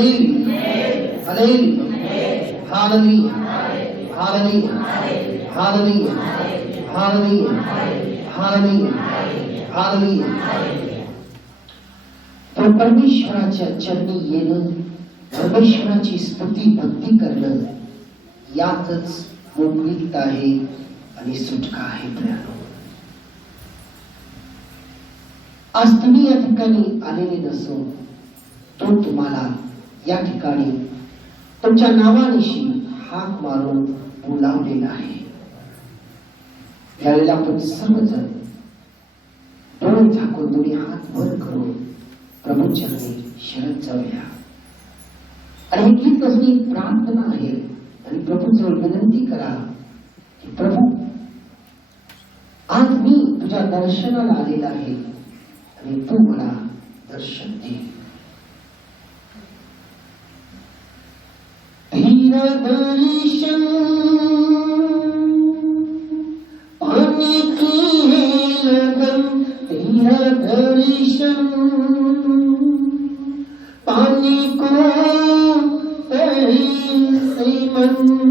Hallelujah. Hallelujah. Hallelujah. Hallelujah. Hallelujah. Hallelujah. Hallelujah. Hallelujah. तर परमेश्वराच्या चरणी येणं, परमेश्वराची स्तुती भक्ती करणं यातच मोकळीकता आहे आणि सुटका आहे. प्रियानो, आज तुम्ही या ठिकाणी आलेले नसो, तो तुम्हाला या ठिकाणी तुमच्या नावानिशी हाक मारून बोलावलेला आहे. यावेळेला आपण सर्वजण डोळे झाकून दोन्ही हात वर करून प्रभूचरणी शरण जाऊया. आणि हे गीत नसली प्रार्थना आहे आणि प्रभूजवळ विनंती करा की प्रभू, आज मी तुझ्या दर्शनाला आलेला आहे आणि तू मला दर्शन दे. धीर दर्शन पाने की है लगन, धीर दर्शन पाने को से मन.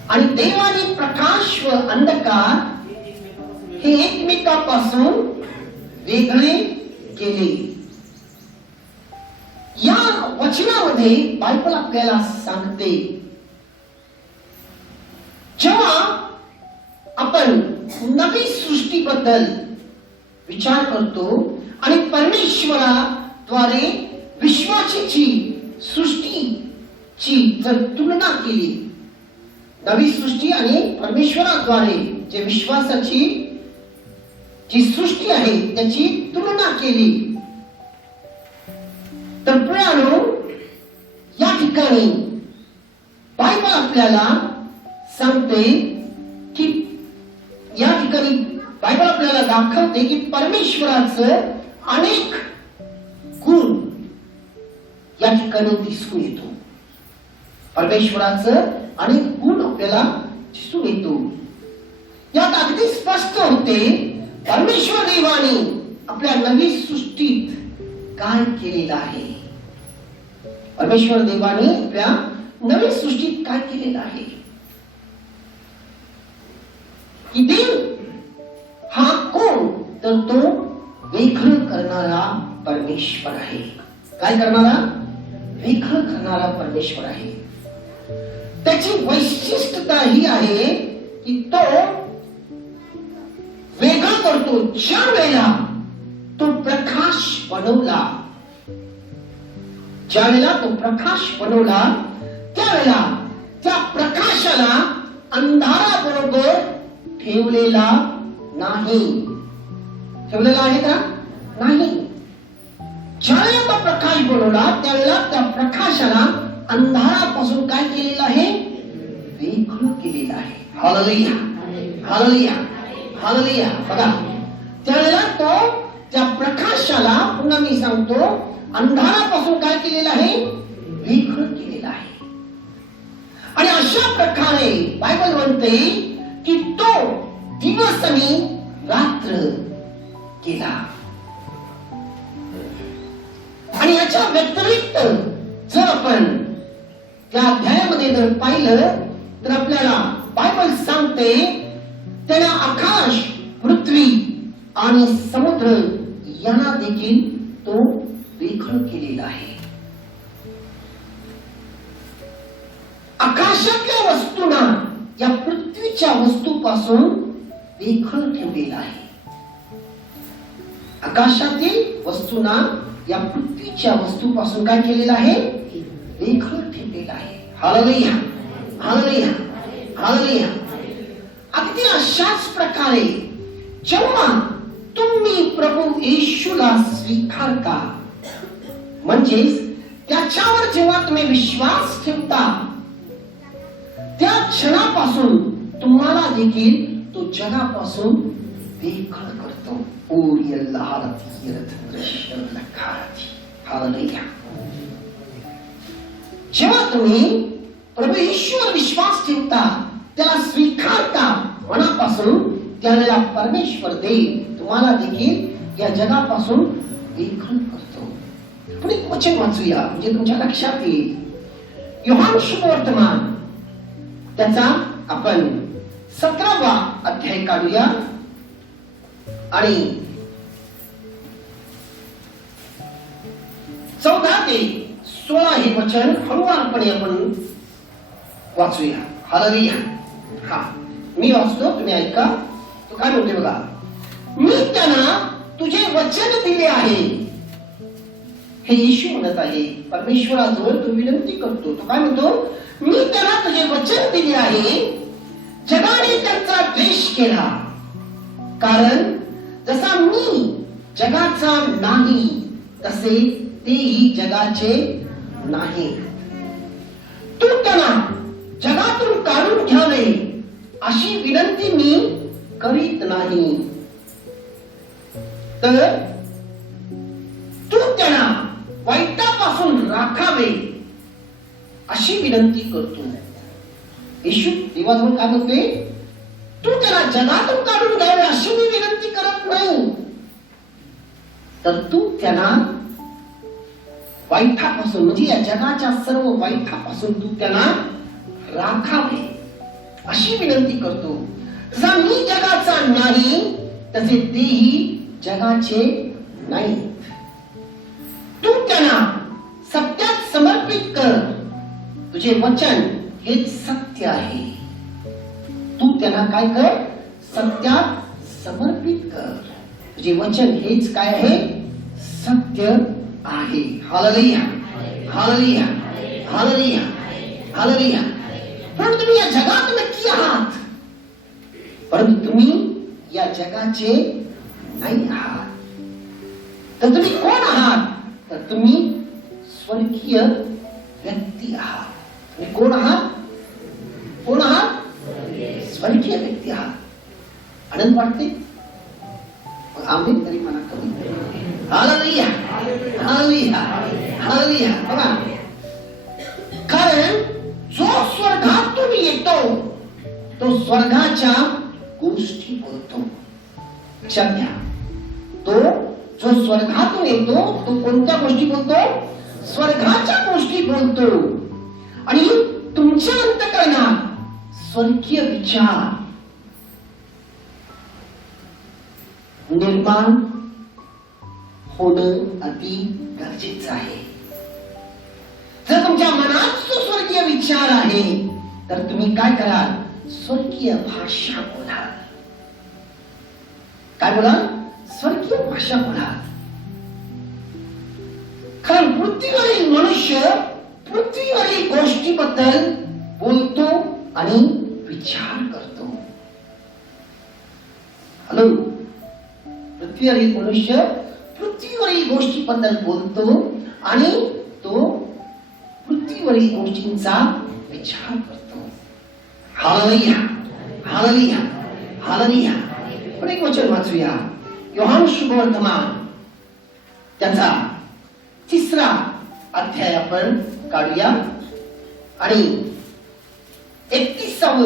आणि देवाने प्रकाश व अंधकार हे एकमेकांपासून वेगळे केले. या वचनामध्ये बायबल आपल्याला सांगते, जेव्हा आपण नवी सृष्टीबद्दल विचार करतो आणि परमेश्वराद्वारे विश्वाची सृष्टीची जर तुलना केली, नवी सृष्टी आणि परमेश्वराद्वारे जे विश्वासाची जी सृष्टी आहे त्याची तुलना केली, तर प्रियानो या ठिकाणी बायबल आपल्याला सांगते की या ठिकाणी बायबल आपल्याला दाखवते की परमेश्वराचं अनेक गुण या ठिकाणी दिसून येतो. परमेश्वराचं अनेक गुण आपल्याला दिसून येतो. यात अगदी स्पष्ट होते परमेश्वर देवाने आपल्या नवी सृष्टीत काय केलेलं आहे. परमेश्वर देवाने आपल्या नवी सृष्टीत काय केलेलं आहे की देव हा कोण, तर तो वेगळं करणारा परमेश्वर आहे. काय करणारा? वेगळं करणारा परमेश्वर आहे. त्याची वैशिष्ट्यता ही आहे की तो वेगळं करतो. ज्या वेळेला तो प्रकाश बनवला, ज्या वेळेला तो प्रकाश बनवला त्यावेळेला त्या प्रकाशाला अंधाराबरोबर ठेवलेला नाही. ठेवलेला आहे का? नाही. ज्यावेळेला तो प्रकाश बनवला त्यावेळेला त्या प्रकाशाला अंधारापासून काय केलेलं आहे? वेगळं केलेलं आहे. Hallelujah, hallelujah, hallelujah. बघा, त्यावेळेला तो त्या प्रकाशाला, पुन्हा मी सांगतो, अंधारापासून काय केलेलं आहे? वेगळं केलेलं आहे. आणि अशा प्रकारे बायबल म्हणते की तो दिवस आणि रात्र केला. आणि याच्या व्यतिरिक्त जर आपण त्या अध्यायामध्ये जर पाहिलं तर आपल्याला बायबल सांगते त्याने आकाश, पृथ्वी आणि समुद्र यांना देखील तो वेगळं केलेला आहे. आकाशातल्या वस्तूंना या पृथ्वीच्या वस्तूपासून वेगळं ठेवलेलं आहे. आकाशातील वस्तूंना या पृथ्वीच्या वस्तूपासून काय केलेलं आहे? वेगळं ठेवलेलं आहे. Hallelujah, hallelujah, hallelujah. अगदी अशाच प्रकारे जेव्हा तुम्ही प्रभू येशूला स्वीकारता, म्हणजेच त्याच्यावर जेव्हा तुम्ही विश्वास ठेवता, त्या क्षणापासून तुम्हाला देखील तो जगापासून वेगळं करतो. जेव्हा तुम्ही प्रभू येशूवर विश्वास ठेवता, त्याला स्वीकारता मनापासून, त्यावेळेला परमेश्वर देव तुम्हाला देखील या जगापासून वेगळं करतो. पण एक वचन वाचूया म्हणजे तुमच्या लक्षात येईल. योहान शुभवर्तमान त्याचा आपण 17वा अध्याय काढूया आणि 14 ते 16 हे वचन हळूवारपणे आपण वाचूया. हालेलुया. हा, मी वाचतो, तुम्ही ऐका. तो काय म्हणते बघा. मी त्यांना तुझे वचन दिले आहे. हे येशू म्हणत आहे, परमेश्वराजवळ तो विनंती करतो. तो काय म्हणतो? मी त्यांना तुझे वचन दिले आहे, जगाने त्यांचा द्वेष केला, कारण जसा मी जगाचा नाही तसे तेही जगाचे नाही. तू त्यांना जगातून काढून घ्यावे अशी विनंती मी करीत नाही, तर तू त्यांना वाईटापासून राखावे अशी विनंती करतो. येशू देवाजवळ काय म्हणते? तू त्याला जगातून काढून घ्यावे अशी मी विनंती करत नाही, तर तू त्यांना वाईटापासून, म्हणजे या जगाच्या सर्व वाईटापासून तू त्यांना राखावे अशी विनंती करतो. जसा मी जगाचा नाही तसे तेही जगाचे नाही. तू त्यांना सत्यात समर्पित कर. तुझे वचन हेच सत्य आहे. तू त्यांना काय कर? सत्यात समर्पित कर. तुझे वचन हेच काय आहे? सत्य आहे. Hallelujah, hallelujah, hallelujah, hallelujah. पण तुम्ही या जगात नक्की आहात, परंतु तुम्ही या जगाचे नाही आहात. तर तुम्ही कोण आहात? तर तुम्ही स्वर्गीय व्यक्ती आहात. तुम्ही कोण आहात? कोण आहात? स्वर्गीय व्यक्ती आहात. आनंद वाटते? मग आम्ही तरी मला कमी. Hallelujah, hallelujah, hallelujah. बघा, कारण जो स्वर्गातून येतो तो स्वर्गाच्या गोष्टी बोलतो. लक्षात घ्या, तो जो स्वर्गातून येतो तो कोणत्या गोष्टी बोलतो? स्वर्गाच्या गोष्टी बोलतो. आणि तुमच्या अंतःकरणात स्वर्गीय विचार निर्माण होणं अति गरजेचं आहे. जर तुमच्या मनात जो स्वर्गीय विचार आहे तर तुम्ही काय कराल? स्वर्गीय भाषा बोला. काय बोला? स्वर्गीय भाषा बोला. कारण पृथ्वीवरील मनुष्य पृथ्वीवरील गोष्टीबद्दल बोलतो आणि विचार करतो. हॅलो, पृथ्वीवरील मनुष्य पृथ्वीवरील गोष्टीबद्दल बोलतो आणि तो पृथ्वीवरील गोष्टींचा विचार करतो. Hallelujah, hallelujah, hallelujah. पण एक वचन वाचूया. योहान शुभवर्तमान त्याचा 3रा अध्याय आपण काढूया आणि 31व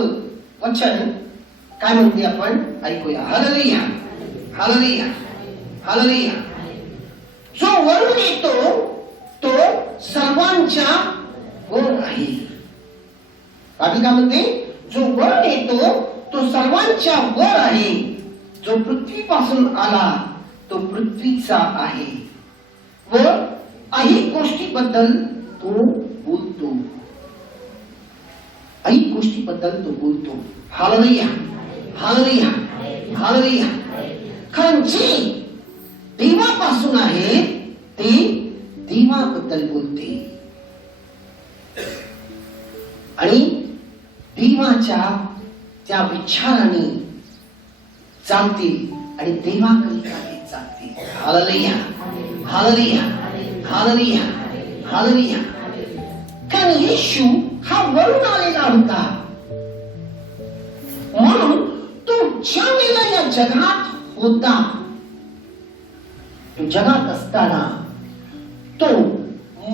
वचन काय म्हणते आपण ऐकूया. Hallelujah, hallelujah, hallelujah. जो वरून येतो तो सर्वांच्या वर आहे. बाकी काय म्हणते? जो वरून येतो तो सर्वांच्या वर आहे. जो पृथ्वीपासून आला तो पृथ्वीचा आहे व अनेक गोष्टीबद्दल तो बोलतो. अनेक गोष्टीबद्दल तो बोलतो. Hallelujah, hallelujah, hallelujah. कारण जे देवापासून आहे ते देवाबद्दल बोलते आणि देवाच्या त्या विचाराने चालते आणि देवाकरिता ते चालते. Hallelujah, hallelujah, hallelujah, hallelujah. कारण येशू हा वरून आलेला होता म्हणून तो ज्या वेळेला या जगात होता, तो जगात असताना तो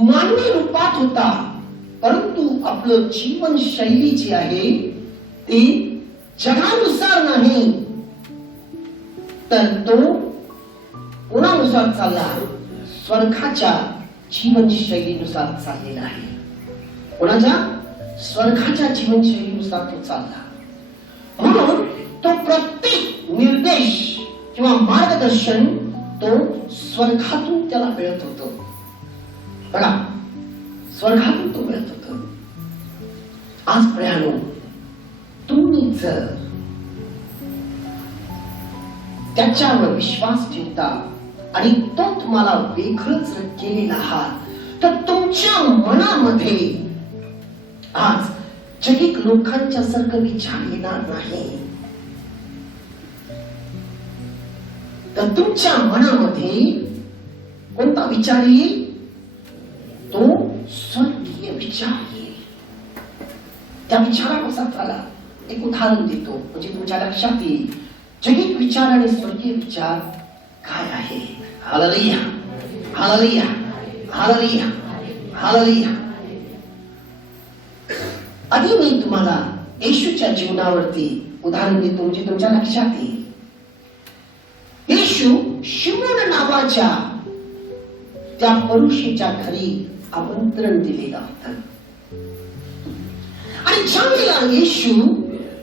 मानवी रूपात होता, परंतु आपलं जीवनशैली जी आहे ती जगानुसार नाही तर तो कोणानुसार चालला? स्वर्गाच्या जीवनशैलीनुसार चाललेला आहे. कोणाच्या? स्वर्गाच्या जीवनशैलीनुसार तो चालला. म्हणून तो प्रत्येक निर्देश किंवा मार्गदर्शन तो स्वर्गातून त्याला मिळत होतं. बघा, स्वर्गातून तो मिळत होतं. आज प्रियानो, तुम्ही जर त्याच्यावर विश्वास ठेवता आणि तो तुम्हाला वेगळंच केलेला आहात तर तुमच्या मनामध्ये आज जगिक लोकांच्या सारखं विचार येणार नाही. तर तुमच्या मनामध्ये कोणता विचार येईल? तो स्वर्गीय विचार येईल. त्या विचारानुसार चाला. एक उदाहरण देतो म्हणजे तुमच्या लक्षात येईल जगिक विचार आणि स्वर्गीय विचार काय आहे. Hallelujah, hallelujah, hallelujah, hallelujah. आधी मी तुम्हाला येशूच्या जीवनावरती उदाहरण देतो म्हणजे तुमच्या लक्षात येईल. येशू शिमोन नावाच्या त्या पुरुषाच्या घरी आमंत्रण दिलेलं होतं आणि ज्या वेळेला येशू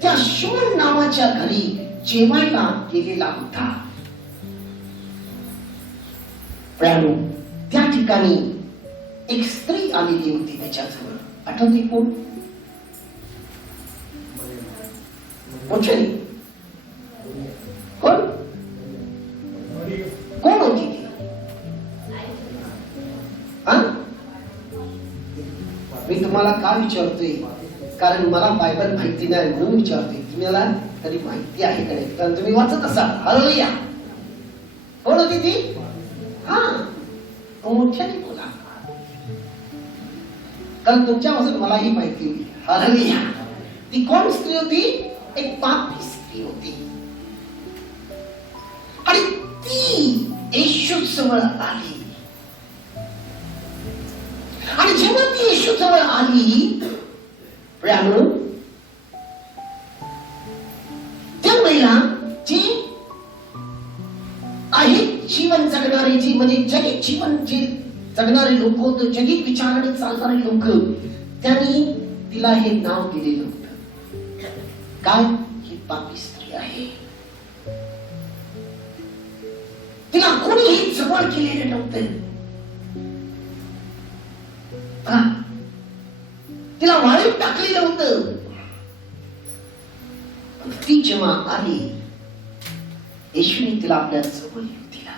त्या शिमोन नावाच्या घरी जेवायला गेलेला होता. प्रियानो, त्या ठिकाणी एक स्त्री आलेली होती त्याच्याजवळ. आठवते कोण? कोण कोण होती ती? मी तुम्हाला का विचारतोय? कारण मला बायबल माहिती नाही म्हणून विचारतोय. तुम्हाला तरी माहिती आहे का नाही? कारण तुम्ही वाचत असाल. हालेलुया. कोण होती ती? मोठ्याने बोला, कारण तुमच्यापासून मलाही माहिती होती. हालेलुया. ती कोण स्त्री होती? एक पापी स्त्री होती. आणि ती येशू जवळ आली. आणि जेव्हा ती येशू जवळ आली, प्रियानो, त्यावेळेला जी आहे जीवन जगणारे, जी म्हणजे जगित जीवन जे जगणारे लोक होते, जगित विचाराने चालणारे लोक, त्यांनी तिला हे नाव दिलेलं होतं. काय? ही पापी स्त्री आहे. तिला कोणीही जवळ केलेले नव्हते. तिला वाळीत टाकलेलं होतं. ती जेव्हा आली, येशूने तिला आपल्या जवळ येऊ दिला.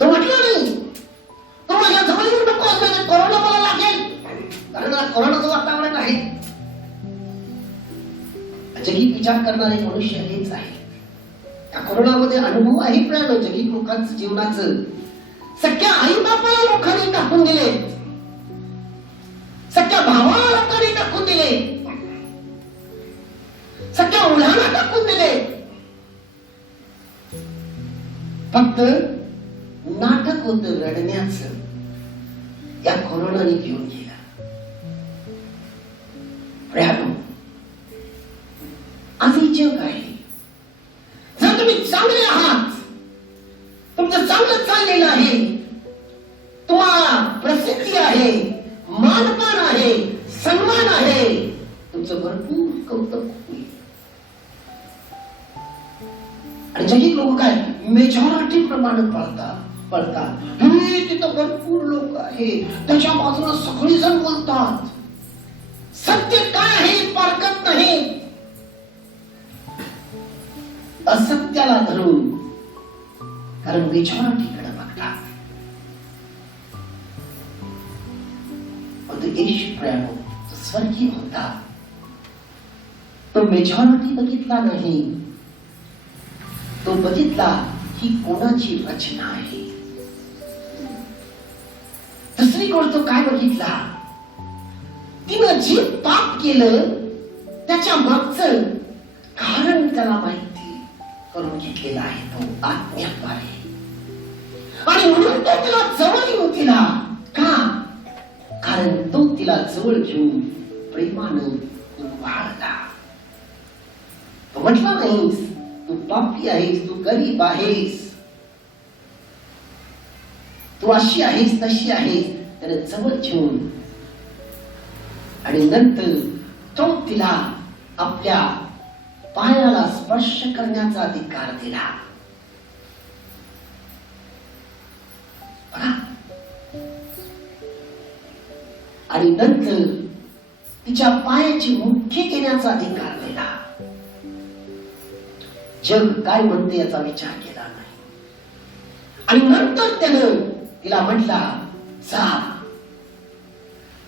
तो म्हटला नाही, तो माझ्या जवळ येऊ नको, कोरोना मला लागेल. कारण कोरोनाचं वातावरण आहे. जगित विचार करणारे मनुष्य हेच आहे. या कोरोनामध्ये अनुभव आहे प्रियानो जगित लोकांचं जीवनाचं. सख्या आई बापाला लोकांनी टाकून दिले, सख्या भावाला लोकांनी टाकून दिले, सख्या मुलांना टाकून दिले. फक्त नाटक होतं रडण्याचं, या कोरोनाने घेऊन गेला. प्रियानो, आज हे जग आहे. जर तुम्ही चांगले आहात, तुमचं चांगलं चाललेलं आहे, तुम्हाला प्रसिद्धी आहे, मानपान आहे, सन्मान आहे, तुमचं भरपूर कौतुक होईल. आणि जगित लोक काय मेजॉरिटी प्रमाणे पळतात. हे तिथं भरपूर लोक आहे, त्याच्या बाजूला सगळी जण बोलतात. सत्य काय आहे पारखत नाही. असत्याला धरून, कारण मेजॉरिटीकडे बघतात. पण येशू प्रियानो स्वर्गीय होता. तो मेजॉरिटी बघितला नाही. तो बघितला ही कोणाची रचना आहे. दुसरी गोष्ट तो काय बघितला? तिनं जे पाप केलं त्याच्या मागचं कारण त्याला माहिती करून घेतलेला आहे. तो आज्ञाद्वारे. आणि म्हणून तो तिला जवळ येऊ दिला. का? कारण तो तिला जवळ घेऊन प्रेमानं वाढला. तो म्हटला नाहीस तू पापी आहेस, तू गरीब आहेस, तू अशी आहेस तशी आहेस. त्याने जवळ घेऊन आणि नंतर तो तिला आपल्या पायाला स्पर्श करण्याचा अधिकार दिला. आणि नंतर तिच्या पायाची मुठ्ठी घेण्याचा अधिकार दिला. जग काय म्हणते याचा विचार केला नाही. आणि नंतर त्यानं तिला म्हटला, जा,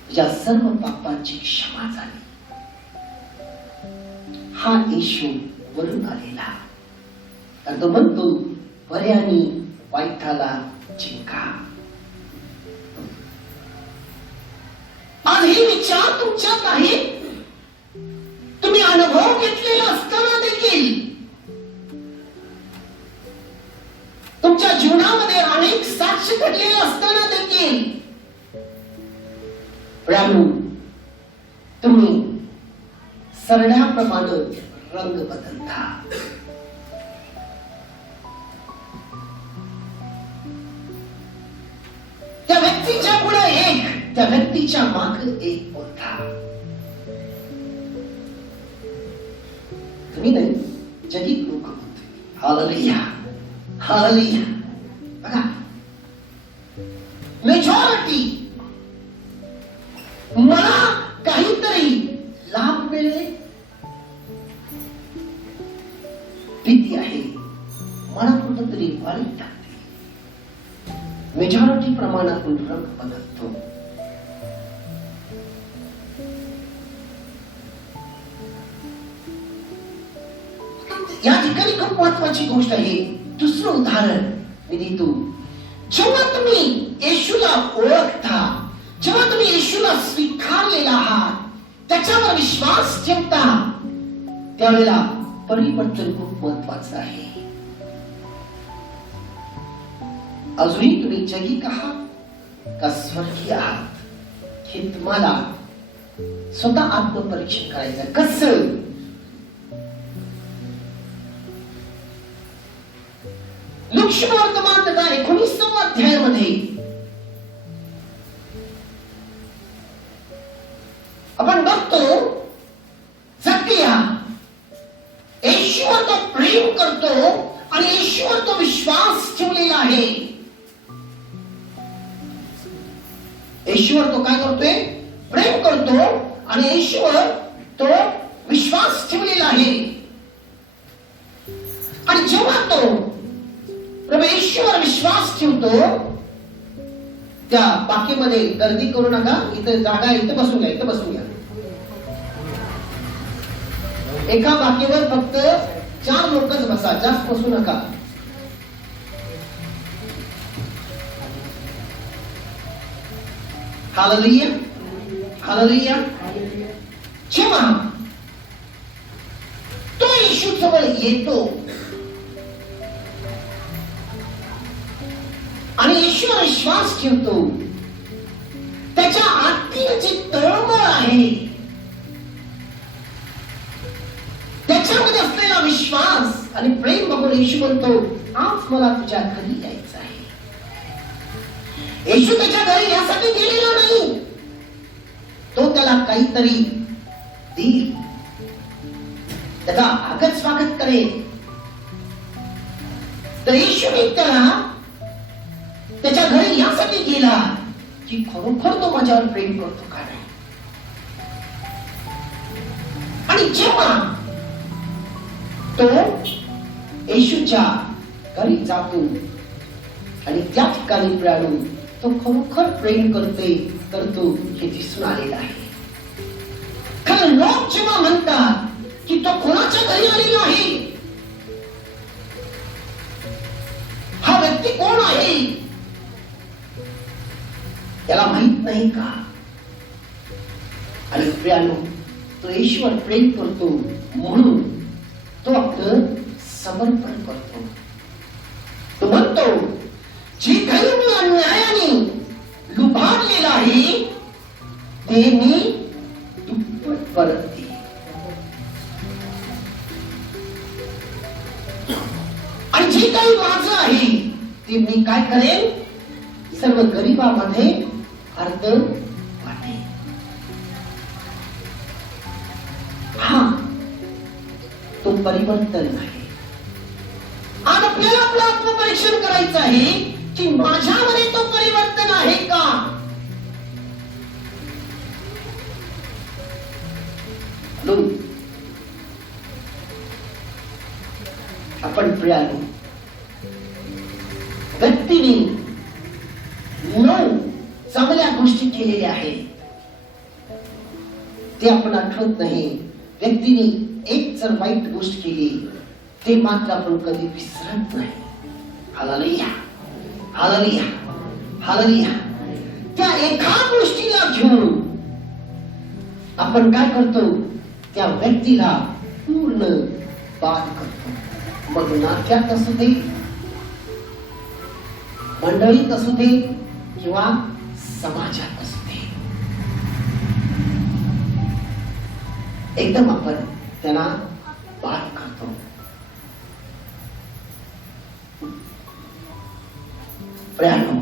तुझ्या सर्व पापांची क्षमा झाली. हा येशू वरून आलेला. तर तो म्हणतो, बऱ्यानी वाईटाला जिंका. आज हे विचार तुमच्यात आहे. तुम्ही अनुभव घेतलेला असताना देखील तुमच्या जीवनामध्ये अनेक साक्ष घडलेले असताना देखील प्रियानो, तुम्ही सरण्याप्रमाणे रंग बदलता. त्या व्यक्तीच्या पुढे एक, त्या व्यक्तीच्या मागे एक होता. तुम्ही नाही, जगीत लोक होते. Hallelujah, hallelujah. बघा, मेजॉरिटी मला काहीतरी लाभ मिळेल, भीती आहे, मला कुठंतरी वाईट टाकते. मेजॉरिटी प्रमाणात रंग बदलतो. या ठिकाणी खूप महत्वाची गोष्ट आहे. दुसरं उदाहरण मी देतो. जेव्हा तुम्ही येशूला ओळखता, जेव्हा तुम्ही येशूला स्वीकारलेला आहात, त्याच्यावर विश्वास ठेवता, त्यावेळेला परिवर्तन खूप महत्वाचं आहे. अजूनही तुम्ही जगिक आहात का स्वर्गीय आहात, हे तुम्हाला स्वतः आत्मपरीक्षण करायचं. कसं? लुक्षवर्तमान 19 अध्यायामध्ये आपण बघतो, झक्किया येशूवर तो प्रेम करतो आणि येशूवर तो विश्वास ठेवलेला आहे. येशूवर तो काय करतोय? प्रेम करतो आणि येशूवर तो विश्वास ठेवलेला आहे. आणि जेव्हा तो प्रभू येशूवर विश्वास ठेवतो, त्या बाकीमध्ये गर्दी करू नका, इथे जागा, इथे बसून घ्या, इथे बसून घ्या. एका बाकीवर फक्त 4 लोकच बसा, जास्त बसू नका. Hallelujah, hallelujah. जेव्हा तो येशू जवळ येतो आणि येशूवर विश्वास ठेवतो, त्याच्या आतील जी तळमळ आहे, त्याच्यामध्ये असलेला विश्वास आणि प्रेम बघून येशू म्हणतो, आज मला तुझ्या घरी यायचं आहे. येशू त्याच्या घरी यासाठी गेलेला नाही, तो त्याला काहीतरी देईल, त्याचा आगत स्वागत करेल. तर येशूने त्याला त्याच्या घरी यासाठी गेला की खरोखर तो माझ्यावर प्रेम करतो का नाही. आणि जेव्हा तो येशूच्या घरी जातो आणि त्या ठिकाणी प्रेम, तो खरोखर प्रेम करते, तर तो हे दिसून आलेला आहे. कारण लोक जेव्हा म्हणतात की तो कोणाच्या घरी आलेला आहे, हा व्यक्ती कोण आहे, त्याला माहित नाही का? आणि प्रियानो, तो येशूवर प्रेम करतो म्हणून तो आपलं समर्पण करतो. तो म्हणतो, जे काही मी अन्यायाने लुबाडलेला आहे, ते मी दुप्पट परत देईन. आणि जे काही माझं आहे ते मी काय करेन, सर्व गरिबांमध्ये अर्ध वाटेन. हा तो परिवर्तन आहे. आज आपल्याला आपलं आत्मपरीक्षण करायचं आहे की माझ्यामध्ये तो परिवर्तन आहे का. आपण प्रियानो, व्यक्तीने 9 चांगल्या गोष्टी केलेल्या आहेत, ते आपण आठवत नाही. व्यक्तीने एक जर वाईट गोष्ट केली, ते मात्र आपण कधी विसरत नाही. Hallelujah, hallelujah, hallelujah. त्या एका गोष्टीला घेऊन आपण काय करतो, त्या व्यक्तीला पूर्ण बाद करतो. मग नात्यात असू दे, मंडळीत असू दे, किंवा समाजात असू दे, एकदम आपण त्यांना बाद करतो. प्रियानो,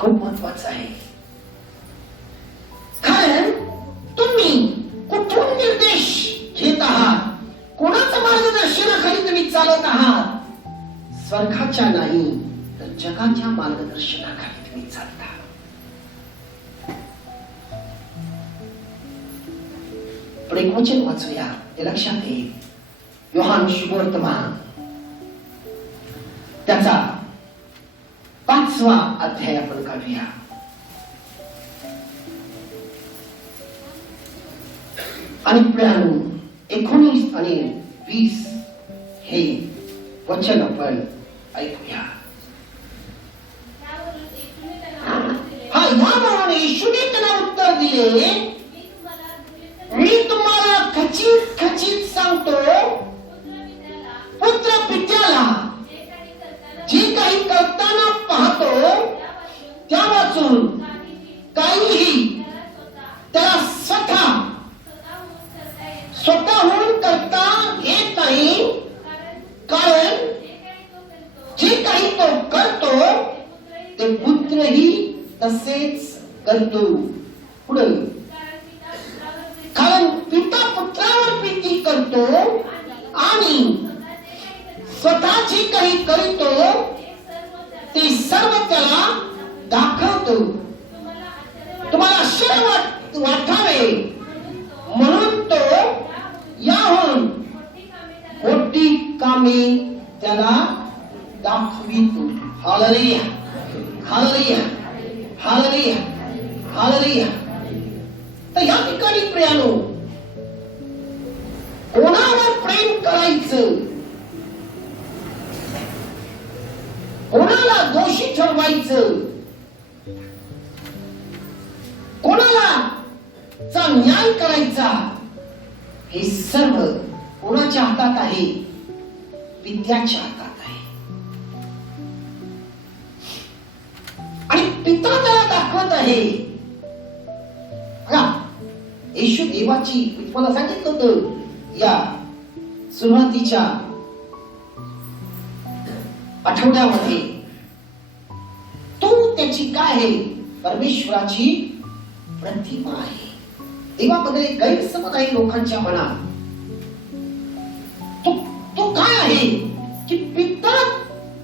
खूप महत्वाचं आहे. आहात? कोणाचं मार्गदर्शनाखाली तुम्ही चालत आहात? स्वर्गाच्या नाही तर जगाच्या मार्गदर्शनाखाली तुम्ही चालता. पुढे एक वचन वाचूया, ते लक्षात येईल. योहान शुभवर्तमान त्याचा 5वा अध्याय आपण काढूया. आणि 19 आणि 20 हे वचन आपण ऐकूया. यावरून येशूने त्यांना उत्तर दिले, मी तुम्हाला खचित खचित सांगतो, पुत्र पित्याला जे काही करताना पाहतो त्या वाचून काहीही त्याला स्वतःहून करता येत नाही, कारण जे काही तो करतो ते पुत्रही तसेच करतो. पुढे, कारण पिता पुत्रावर प्रीती करतो आणि स्वतः जे काही करतो ते सर्व त्याला दाखवतो. तुम्हाला आश्चर्य वाटावे म्हणून तो याहून मोठी कामे त्याला दाखवितो. Hallelujah, hallelujah, hallelujah, hallelujah. तर या ठिकाणी प्रियानो, कोणावर प्रेम करायचं, कोणाला दोषी ठरवायचं, कोणाला चा न्याय करायचा, हे सर्व कोणाच्या हातात आहे? पित्याच्या हातात आहे. आणि पिता त्याला दाखवत आहे. येशू देवाची, मी तुम्हाला सांगितलं होतं या सुरुवातीच्या आठवड्यामध्ये, तो त्याची काय आहे? परमेश्वराची प्रतिमा आहे. देवाबद्दल एक गैरसमज आहे लोकांच्या मनात. तो काय आहे की पिता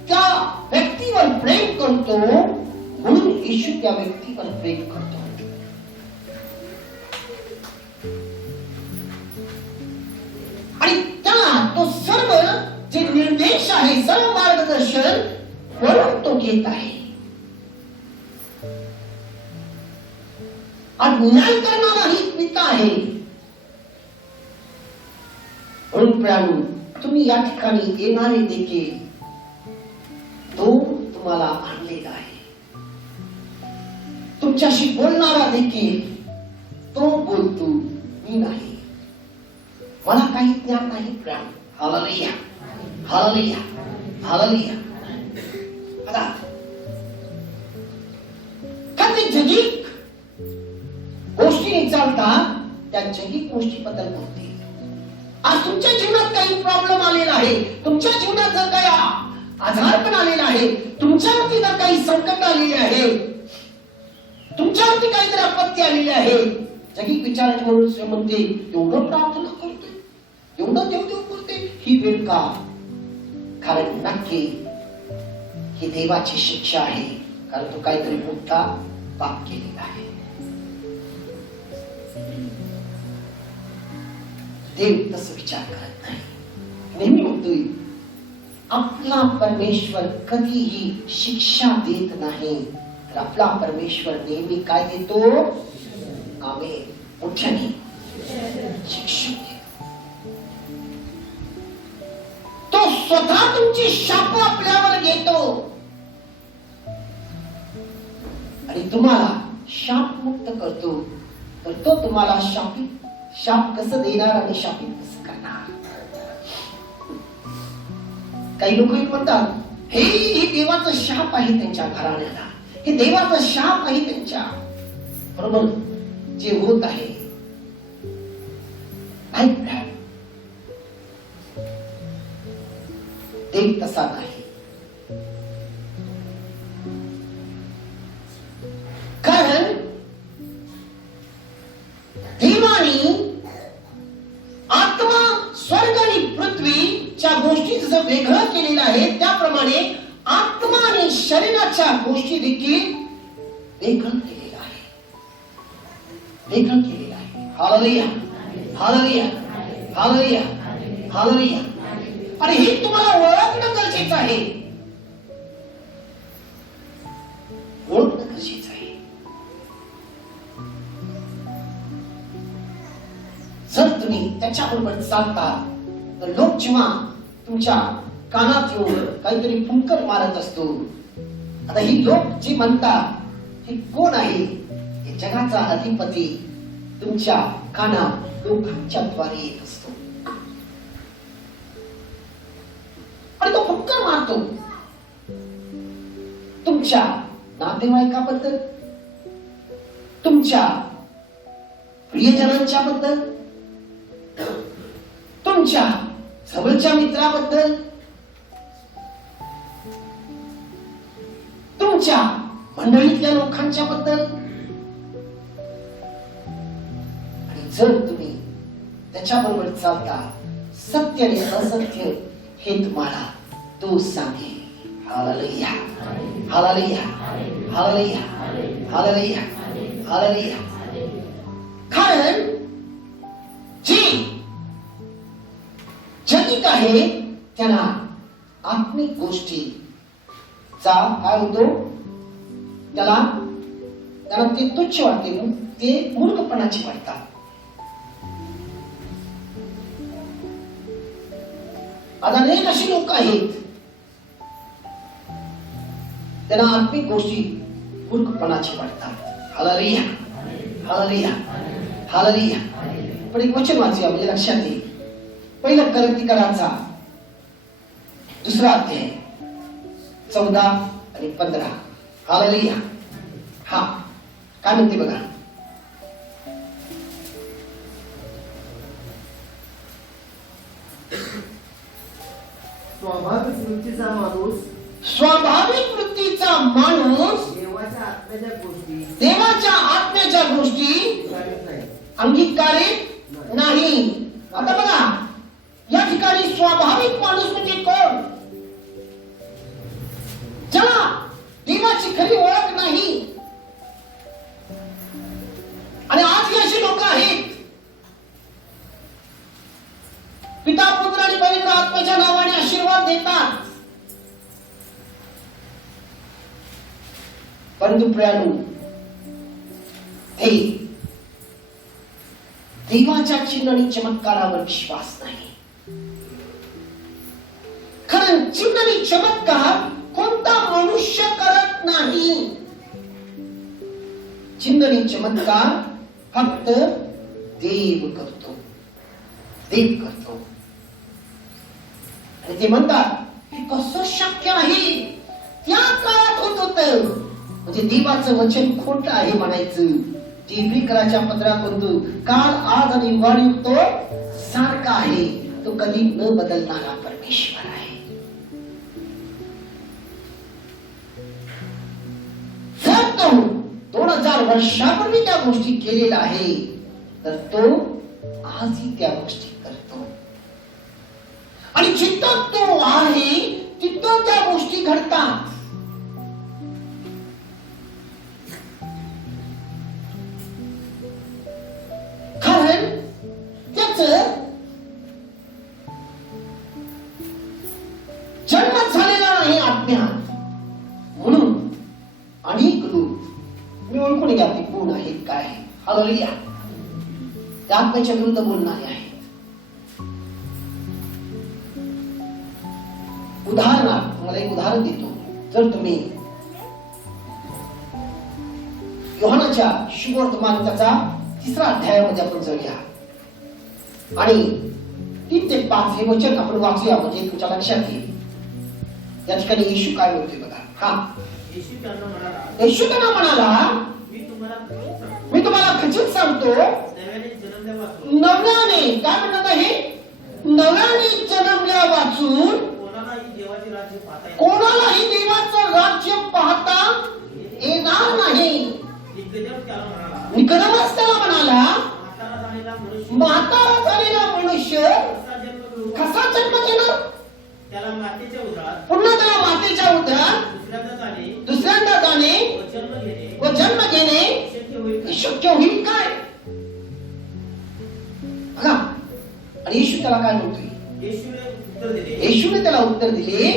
त्या व्यक्तीवर प्रेम करतो म्हणून येशू त्या व्यक्तीवर प्रेम करतो. आणि त्याला तो सर्व जे निर्देश आहे, सर्व मार्गदर्शन वरून तो घेत आहे. न्याय करणारा ही पिता आहे. म्हणून प्रियानो, तुम्ही या ठिकाणी येणारे देखील तो तुम्हाला आणलेला आहे. तुमच्याशी बोलणारा देखील तो बोलतो, मी नाही, मला काही ज्ञान नाही. प्रियानो, हालेलुया, हालेलुया, हालेलुया. आता काही जगिक गोष्टी चालतात, त्या जगिक गोष्टीबद्दल बोलते. आज तुमच्या जीवनात काही प्रॉब्लेम आलेला आहे, तुमच्या जीवनात जर काही आजारपण आलेला आहे, तुमच्यावरती जर काही संकट आलेले आहे, तुमच्यावरती काहीतरी आपत्ती आलेली आहे, जगिक विचारायचे म्हणून म्हणते, एवढं प्रार्थना करते, एवढं देव करते, ही वेळ का? कारण नक्की ही देवाची शिक्षा आहे, कारण तो काहीतरी मोठा पाप केलेला आहे. देव तसं विचार करत नाही. नेहमी म्हणतोय, आपला परमेश्वर कधीही शिक्षा देत नाही, तर आपला परमेश्वर नेहमी काय देतो? आमेन, मोठ्याने शिक्षा देतो. तो स्वतः तुमची शाप आपल्यावर घेतो आणि तुम्हाला शाप मुक्त करतो. तर तो तुम्हाला शाप कसं देणार आणि शापित कसं करणार? काही लोक म्हणतात, हे देवाचा शाप आहे त्यांच्या घराण्याला, हे देवाचा शाप आहे त्यांच्या बरोबर जे होत आहे. देव तसा नाही. कारण देवानी आत्मा शरीराच्या गोष्टी जसं वेगळं केलेलं आहे त्याप्रमाणे आत्मा आणि शरीराच्या गोष्टी देखील वेगळं केलेलं आहे. वेगळं केलेलं आहे. Hallelujah, hallelujah, hallelujah, hallelujah. आणि हे तुम्हाला ओळखणं गरजेचं आहे. ओळखणं गरजेचं आहे. जर तुम्ही त्याच्याबरोबर चालता तर लोक जेव्हा तुमच्या कानात येऊन काहीतरी फुंकर मारत असतो, आता ही लोक जे म्हणतात हे कोण आहे? हे जगाचा अधिपती तुमच्या कानात लोकांच्या द्वारे येत असतो आणि तो फुंकर मारतो तुमच्या नातेवाईकाबद्दल, तुमच्या प्रियजनांच्या बद्दल, तुमच्या जवळच्या मित्राबद्दल, तुमच्या मंडळीतल्या लोकांच्या बद्दल. आणि जर तुम्ही त्याच्याबरोबर चालता, सत्य आणि असत्य हे तुम्हाला तो सांगेल. Hallelujah, hallelujah, hallelujah, hallelujah, hallelujah. कारण जी जनिक आहे त्यांना आत्मिक गोष्टीचा काय होतो, त्याला ते तुच्छ वाटते, ते मूर्खपणाची वाटतात. आता अनेक अशी लोक आहेत त्यांना आत्मिक गोष्टी मूर्खपणाची वाटतात. Hallelujah, hallelujah, hallelujah. पण एक वचन वाचूया म्हणजे लक्षात येईल. पहिला करंथीकरांचा 2 अध्याय 14 आणि 15. हालेलुया. हा काय म्हणते बघा. स्वाभाविक वृत्तीचा माणूस देवाच्या आत्म्याच्या गोष्टी अंगीकारित नाही. आता बघा या ठिकाणी स्वाभाविक माणूस म्हणजे कोण? ज्याला देवाची खरी ओळख नाही. आणि आज अशी लोक आहेत पिता पुत्र आणि पवित्र आत्म्याच्या नावाने आशीर्वाद देतात, परंतु प्रियानो हे देवाच्या चिन्ह आणि चमत्कारावर विश्वास नाही. कारण चिन्ह आणि चमत्कार कोणता मनुष्य करत नाही. चिन्ह आणि चमत्कार फक्त देव करतो, देव करतो. आणि ते म्हणतात हे कसं शक्य आहे? त्या काळात होत होतं म्हणजे देवाचं वचन खोटं आहे म्हणायचं. जे इब्रिकराच्या पत्रात म्हणतो काल आज आणि वाढीव तो सारखा आहे, तो कधी न बदलणारा परमेश्वर आहे. जर तो 2000 वर्षापूर्वी त्या गोष्टी केलेल्या आहे तर तो आजही त्या गोष्टी करतो. आणि जिथं तो आहे तिथं त्या गोष्टी घडतात. कारण त्याच जन्म झालेला नाही आज्ञात, म्हणून अनेक लोक मी ओळखून घ्या ते कोण आहेत काय. हालेलुया. त्या आत्म्याच्या विरुद्ध बोलणारे आहेत. उदाहरणार्थ मला एक उदाहरण देतो. जर तुम्ही योहानाच्या शुभवर्तमान त्याचा 3 अध्यायामध्ये आपण जाऊया आणि 3 ते 5 हे वचन आपण वाचूया म्हणजे तुमच्या लक्षात येईल. या ठिकाणी येशू काय बोलतोय बघा. हा येशू त्यांना म्हणाला मी तुम्हाला खचित सांगतो नव्याने काय म्हणत आहे, नव्याने जन्मल्या वाचून कोणालाही देवाचं राज्य पाहता येणार नाही. निकोदेमस त्याला म्हणाला म्हातारा झालेला मनुष्य कसा जन्म घेणार? त्याला मातेच्या उदरात पुन्हा त्याला मातेच्या उदरात दुसऱ्यांदा जाणे जाणे व जन्म घेणे व जन्म घेणे शक्य होईल का? शक्य होईल काय? बघा, आणि येशू त्याला काय म्हणतोय? येशूने त्याला उत्तर दिले,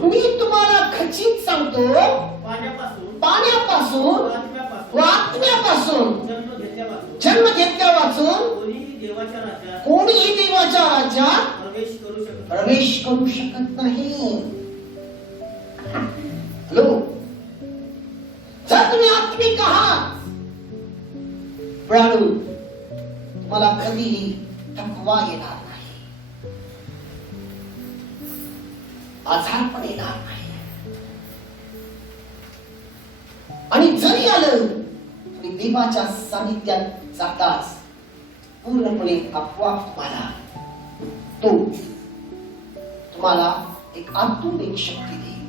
मी तुम्हाला खचित सांगतो, पाण्यापासून व आत्म्यापासून जन्म घेतल्यापासून कोणीही देवाच्या राज्यात प्रवेश करू शकत नाही. हॅलो, जर तुम्ही आत्मिक आहात प्राणू, तुम्हाला कधीही थकवा येणार नाही, आजारपण येणार नाही, आणि जरी आलं तरी देवाच्या सानिध्यात जाताच पूर्णपणे आपोआप तुम्हाला एक आतून एक शक्ती देईल.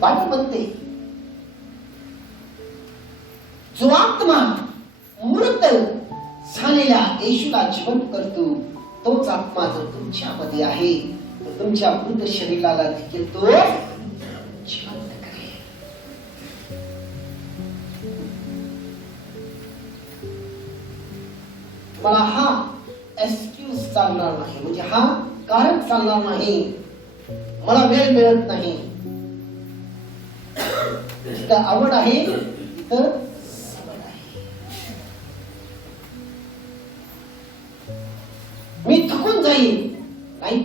बायबल म्हणते, जो आत्मा मृत झालेल्या येशूला जिवंत करतो, तोच आत्मा जर तुमच्यामध्ये आहे तर तुमच्या मृत शरीराला देखील तो जिवंत करेल. मला हा एक्सक्यूज चालणार नाही, म्हणजे हा कारण चालणार नाही, मला वेळ मिळत नाही, जिथं आवड आहे तिथं सवड आहे, मी थकून जाईल नाही.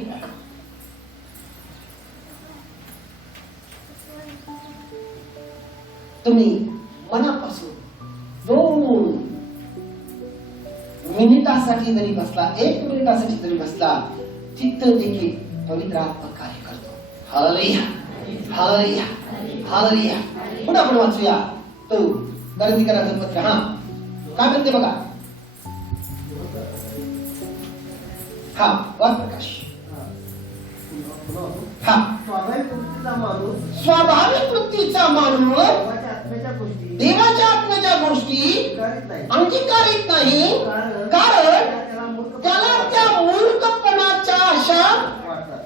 तुम्ही मनापासून 2 मिनिटासाठी जरी बसला, 1 मिनिटासाठी जरी बसला, तिथं देखील पवित्र आत्मा कार्य करतो. Hallelujah, hallelujah, hallelujah. पुन्हा आपण वाचूया तो गलतीकराचं पत्र. हा काय म्हणते बघा, हा वाच प्रकाश. हा, स्वाभाविक वृत्तीचा माणूस देवाच्या आत्म्याच्या गोष्टी अंगीकारित नाही, कारण त्याला त्या मूर्खपणाच्या आशा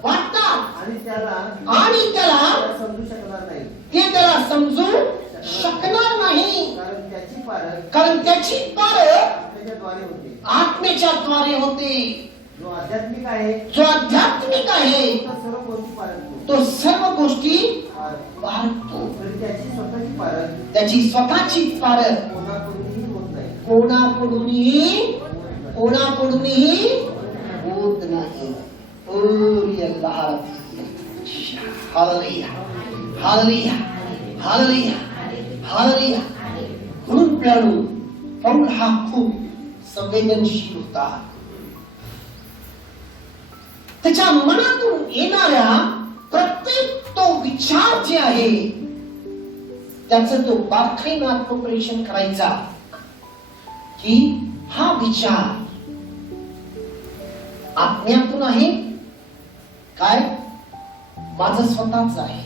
वाटतात आणि त्याला ते त्याला समजू शकणार नाही, कारण त्याची पारख आत्म्याच्या द्वारे होते. जो आध्यात्मिक आहे तो सर्व गोष्टी पारखतो, त्याची स्वतःची पारख कोणाकडूनही होत नाही. Hallelujah, hallelujah, hallelujah, hallelujah. म्हणून प्रियानो, पौल हा खूप संवेदनशील होता. त्याच्या मनातून येणाऱ्या प्रत्येक तो विचार जे आहे त्याचं तो बारकाईने आत्मपरीक्षण करायचा, की हा विचार आत्म्यातून आहे काय, माझं स्वतःच आहे.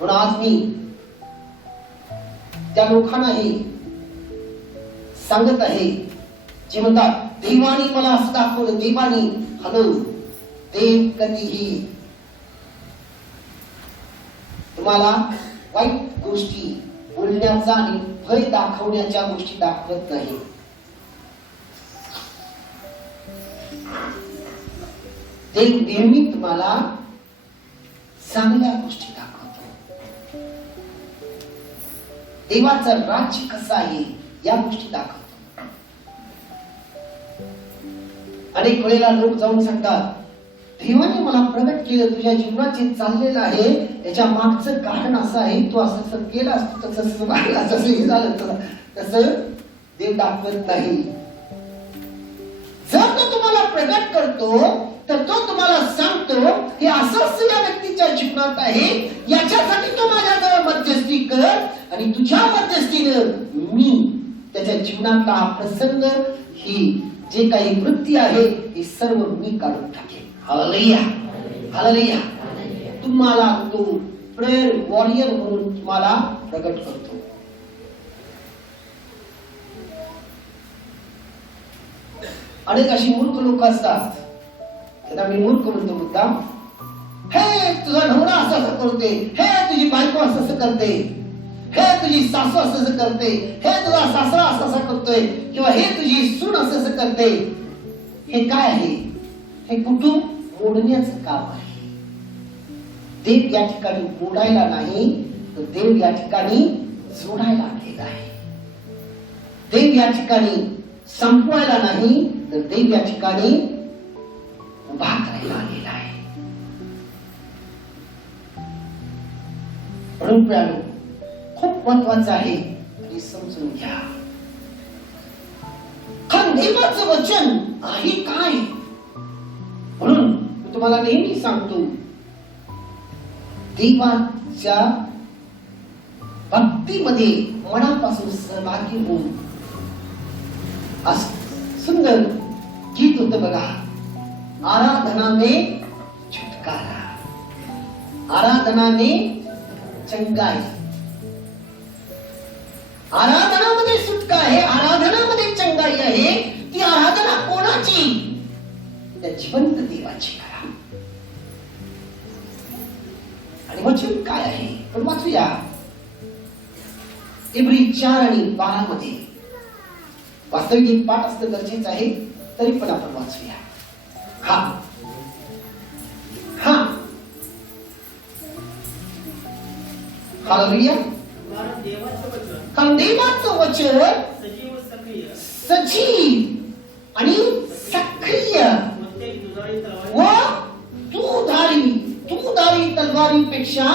पण आज मी त्या लोकांनाही सांगत आहे जे म्हणतात, देवानी मला असं दाखवलं, देवानी. हॅलो, देव कधीही तुम्हाला वाईट गोष्टी बोलण्याचा आणि भय दाखवण्याच्या गोष्टी दाखवत नाही. देव नेहमी तुम्हाला चांगल्या गोष्टी दाखवतो. देवाचं राज्य कसं आहे या गोष्टी दाखवतो. अनेक वेळेला लोक जाऊन सांगतात, देवाने मला प्रगट केलं, तुझ्या जीवनात जे चाललेलं आहे याच्या मागचं कारण असं आहे, तू असं केलं, तसं वागला, तसं झालं, तसं देव दाखवत नाही. जर तो तुम्हाला प्रगट करतो तर तो तुम्हाला सांगतो की असंच या व्यक्तीच्या जीवनात आहे, याच्यासाठी तो माझ्याजवळ मध्यस्थी कर आणि तुझ्या मध्यस्थीनं मी त्याच्या जीवनातला हा प्रसंग, ही जे काही वृत्ती आहे हे सर्व मी काढून टाकेन. Hallelujah, hallelujah. तुम्हाला तो प्रेयर वॉरियर म्हणून तुम्हाला प्रगट करतो. अनेक अशी मूर्ख लोक असतात, त्यांना मी मूर्ख म्हणतो मुद्दाम. हे तुझा नवरा असं करते, हे तुझी बायको असं करते, हे तुझी सासू असं करते, हे तुझा सासरा असं करतोय, किंवा हे तुझी सून असं करते. हे काय आहे? हे कुटुंब मोडण्याचं काम आहे. देव या ठिकाणी मोडायला नाही, तर देव या ठिकाणी जोडायला आलेला आहे. देव या ठिकाणी संपवायला नाही, तर देव या ठिकाणी उभा करायला आलेला आहे. म्हणून प्रियानो, खूप महत्वाचं आहे हे समजून घ्या. कारण देवाचं वचन आहे काय? म्हणून मी तुम्हाला नेहमी सांगतो, देवाच्या भक्तीमध्ये मनापासून सहभागी होऊन, सुंदर गीत होतं बघा, आराधना में छुटकारा, आराधना में चंगाई. आराधनामध्ये सुटका आहे, आराधनामध्ये चंगाई आहे. ती आराधना कोणाची? त्या जिवंत देवाची करा. आणि वचन काय आहे पण वाचूया. इब्री 4 आणि 12 मध्ये. वास्तविक एक पाठ असणं गरजेचं आहे, तरी पण आपण वाचूया. हा हा हालेलुया. कारण देवाचं वचन सजीव सक्रिय सजीव आणि सक्रिय व दुधारी तलवारीपेक्षा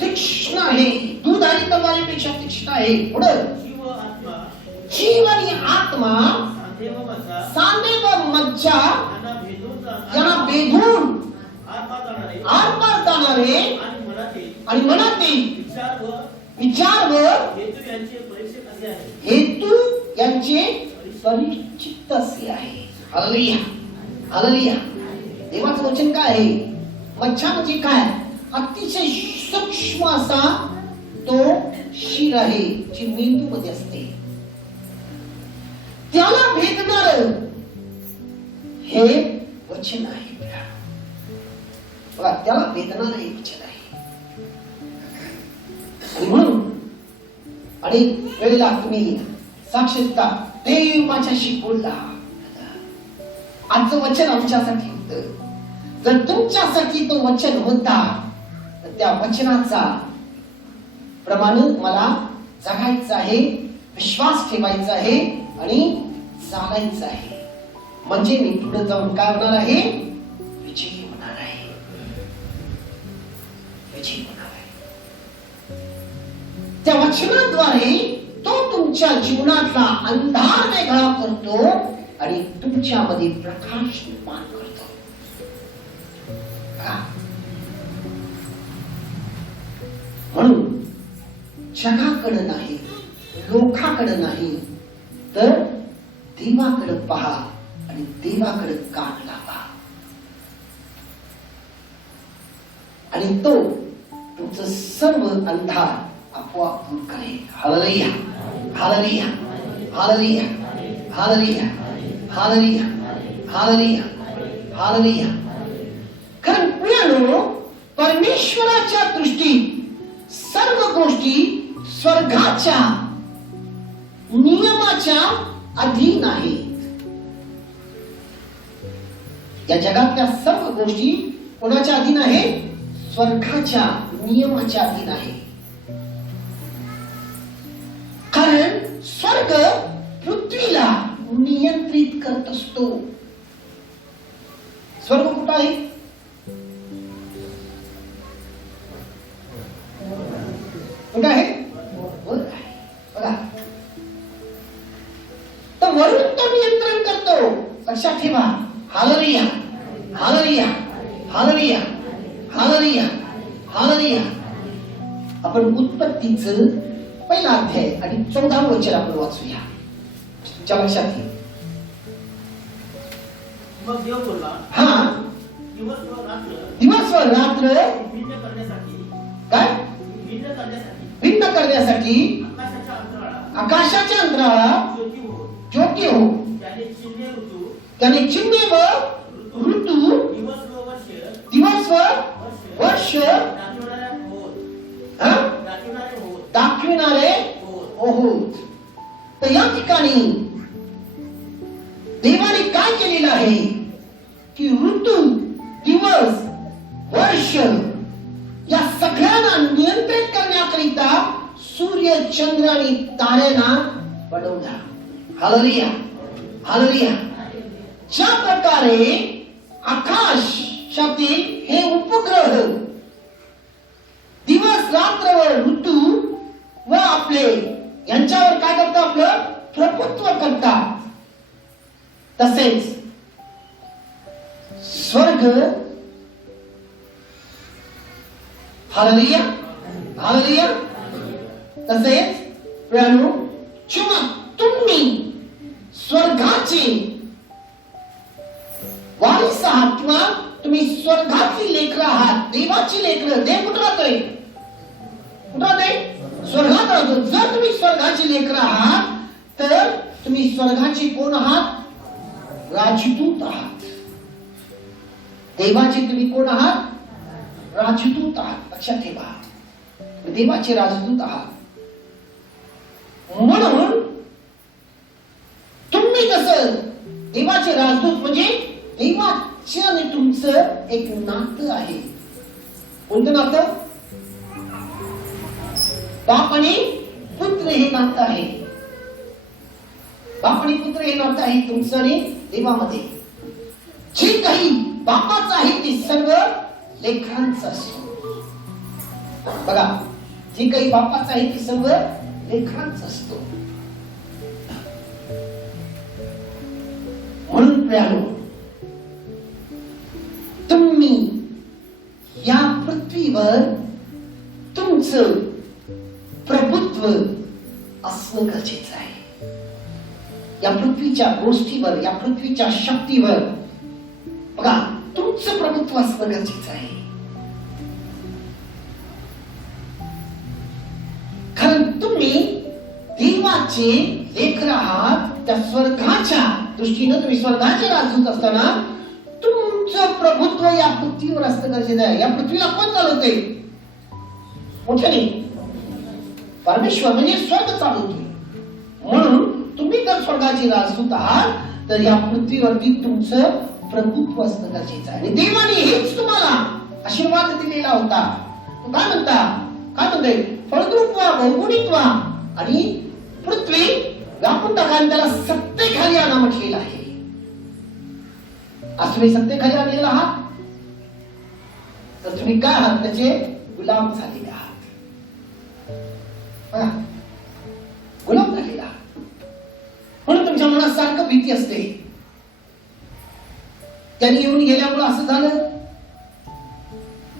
तीक्ष्ण आहे. दुधारी तलवारीपेक्षा तीक्ष्ण आहे. पुढे जीव आणि आत्मा, सांधे व मज्जा यांना भेदून आरपार जाणारे आणि मनातील विचार व हेतू यांचे परिचित असे आहे. Hallelujah, hallelujah. देवाचं वचन काय आहे? मज्जा म्हणजे काय? अतिशय सूक्ष्म असा तो शिर आहे, जी मेंदू मध्ये असते. त्याला भेदणार हे वचन आहे. बघा, त्याला भेदणार हे वचन आहे. आणि म्हणून अनेक वेळेला तुम्ही साक्ष देता, देव माझ्याशी बोलला. आजचं वचन आमच्यासाठी होतं. जर तुमच्यासाठी तो वचन होता, तर त्या वचनाचा प्रमाणे मला जगायचं आहे, विश्वास ठेवायचा आहे आणि चालायचं आहे. म्हणजे मी पुढे जाऊन काय होणार आहे? विजयी होणार आहे. विजयी होणार आहे. त्या वचनाद्वारे तो तुमच्या जीवनातला अंधार वेगळा करतो आणि तुमच्यामध्ये प्रकाश निर्माण करतो. म्हणून जगाकडे नाही, लोकाकडे नाही, तर देवाकडे पहा आणि देवाकडे कान लावा. आणि तो तुमचं सर्व अंधार आपोआप दूर करेल. Hallelujah, hallelujah, hallelujah, hallelujah, hallelujah, hallelujah, hallelujah. कारण प्रियानो, परमेश्वराच्या दृष्टीत सर्व गोष्टी स्वर्गाच्या नियमाच्या अधीन आहेत. या जगातल्या सर्व गोष्टी कोणाच्या अधीन आहे? स्वर्गाच्या नियमाच्या अधीन आहे. कारण स्वर्ग पृथ्वीला नियंत्रित करत असतो. स्वर्ग कुठं आहे? कुठं आहे? वर आहे. बघा, तर वरून तो नियंत्रण करतो. लक्षात ठेवा. Hallelujah, hallelujah, hallelujah, hallelujah, hallelujah. आपण उत्पत्तीचं पहिला अध्याय आणि 14 वचन आपण वाचूया. तुमच्या लक्षात येईल. मग देव बोलला, हा, दिवस व रात्र भिन्न करण्यासाठी, काय भिन्न करण्यासाठी भिन्न करण्यासाठी आकाशाच्या अंतराळा आकाशाच्या अंतराळा ज्योती हो, ज्योती हो. त्याने चिन्हे ऋतू त्याने चिन्हे व ऋतू, दिवस व वर्ष, दिवस व वर्ष दाखविणारे होत. हा? दाखविणारे होत. दाखविणारे होत. आहोत. तर या ठिकाणी देवाने काय केलेलं आहे की ऋतू, दिवस, वर्ष या सगळ्यांना नियंत्रित करण्याकरिता सूर्य, चंद्र आणि ताऱ्यांना बनवला. Hallelujah, hallelujah. ज्या प्रकारे आकाशातील हे उपग्रह दिवस रात्र व ऋतू व आपले यांच्यावर काय करतात, आपलं प्रभुत्व करतात, तसेच स्वर्ग, हालेलुया, हालेलुया, तसेच प्रियानो, जेव्हा तुम्ही स्वर्गाचे वारिस आहात किंवा तुम्ही स्वर्गातील लेकरं आहात, देवाची लेकरं. देव कुठं राहतोय? कुठं राहतोय? स्वर्गात राहतो. जर तुम्ही स्वर्गाची लेकरं आहात तर तुम्ही स्वर्गाचे कोण आहात? राजदूत आहात. देवाचे तुम्ही कोण आहात? राजदूत आहात. लक्षात ठेवा, देवाचे राजदूत आहात. म्हणून तुम्ही कसं देवाचे राजदूत, म्हणजे देवाचे आणि तुमचं एक नातं आहे. कोणतं नातं? बाप आणि पुत्र हे नातं आहे. बाप आणि पुत्र हे नातं आहे तुमचं आणि देवामध्ये. जे काही बापाचं आहे ते सर्व लेकरांचं असतो. बघा, जे काही बापाचं आहे ते सर्व लेकरांचं असतो. म्हणून प्रियानो, तुम्ही या पृथ्वीवर तुमचं प्रभुत्व असणं गरजेचं आहे. या पृथ्वीच्या गोष्टीवर, या पृथ्वीच्या शक्तीवर बघा, तुमचं प्रभुत्व असणं गरजेचं आहे. कारण तुम्ही देवाचे लेकरं आहात. त्या स्वर्गाच्या दृष्टीनं तुम्ही स्वर्गाचे राजदूत असताना तुमचं प्रभुत्व या पृथ्वीवर असणं गरजेचं आहे. या पृथ्वीला कोण चालवते? मोठ्याने परमेश्वर, म्हणजे स्वर्ग चालवतोय. म्हणून तुम्ही जर स्वर्गाचे राजदूत आहात तर या पृथ्वीवरती तुमचं प्रभुत्व असणं गरजेचं आहे. आणि देवाने हेच तुम्हाला आशीर्वाद दिलेला होता. तो काय म्हणते? फळद्रूप व्हा, बहुगुणित व्हा आणि पृथ्वी व्यापून टाका आणि त्याला सत्तेखाली आणा म्हटलेलं आहे. आज तुम्ही सत्तेखाली आणलेला आहात तर तुम्ही काय आहात? त्याचे गुलाम झालेले आहात. गुलाम झालेला आहात. म्हणून तुमच्या मनात सारखं भीती असते. त्यांनी येऊन गेल्यामुळे असं झालं,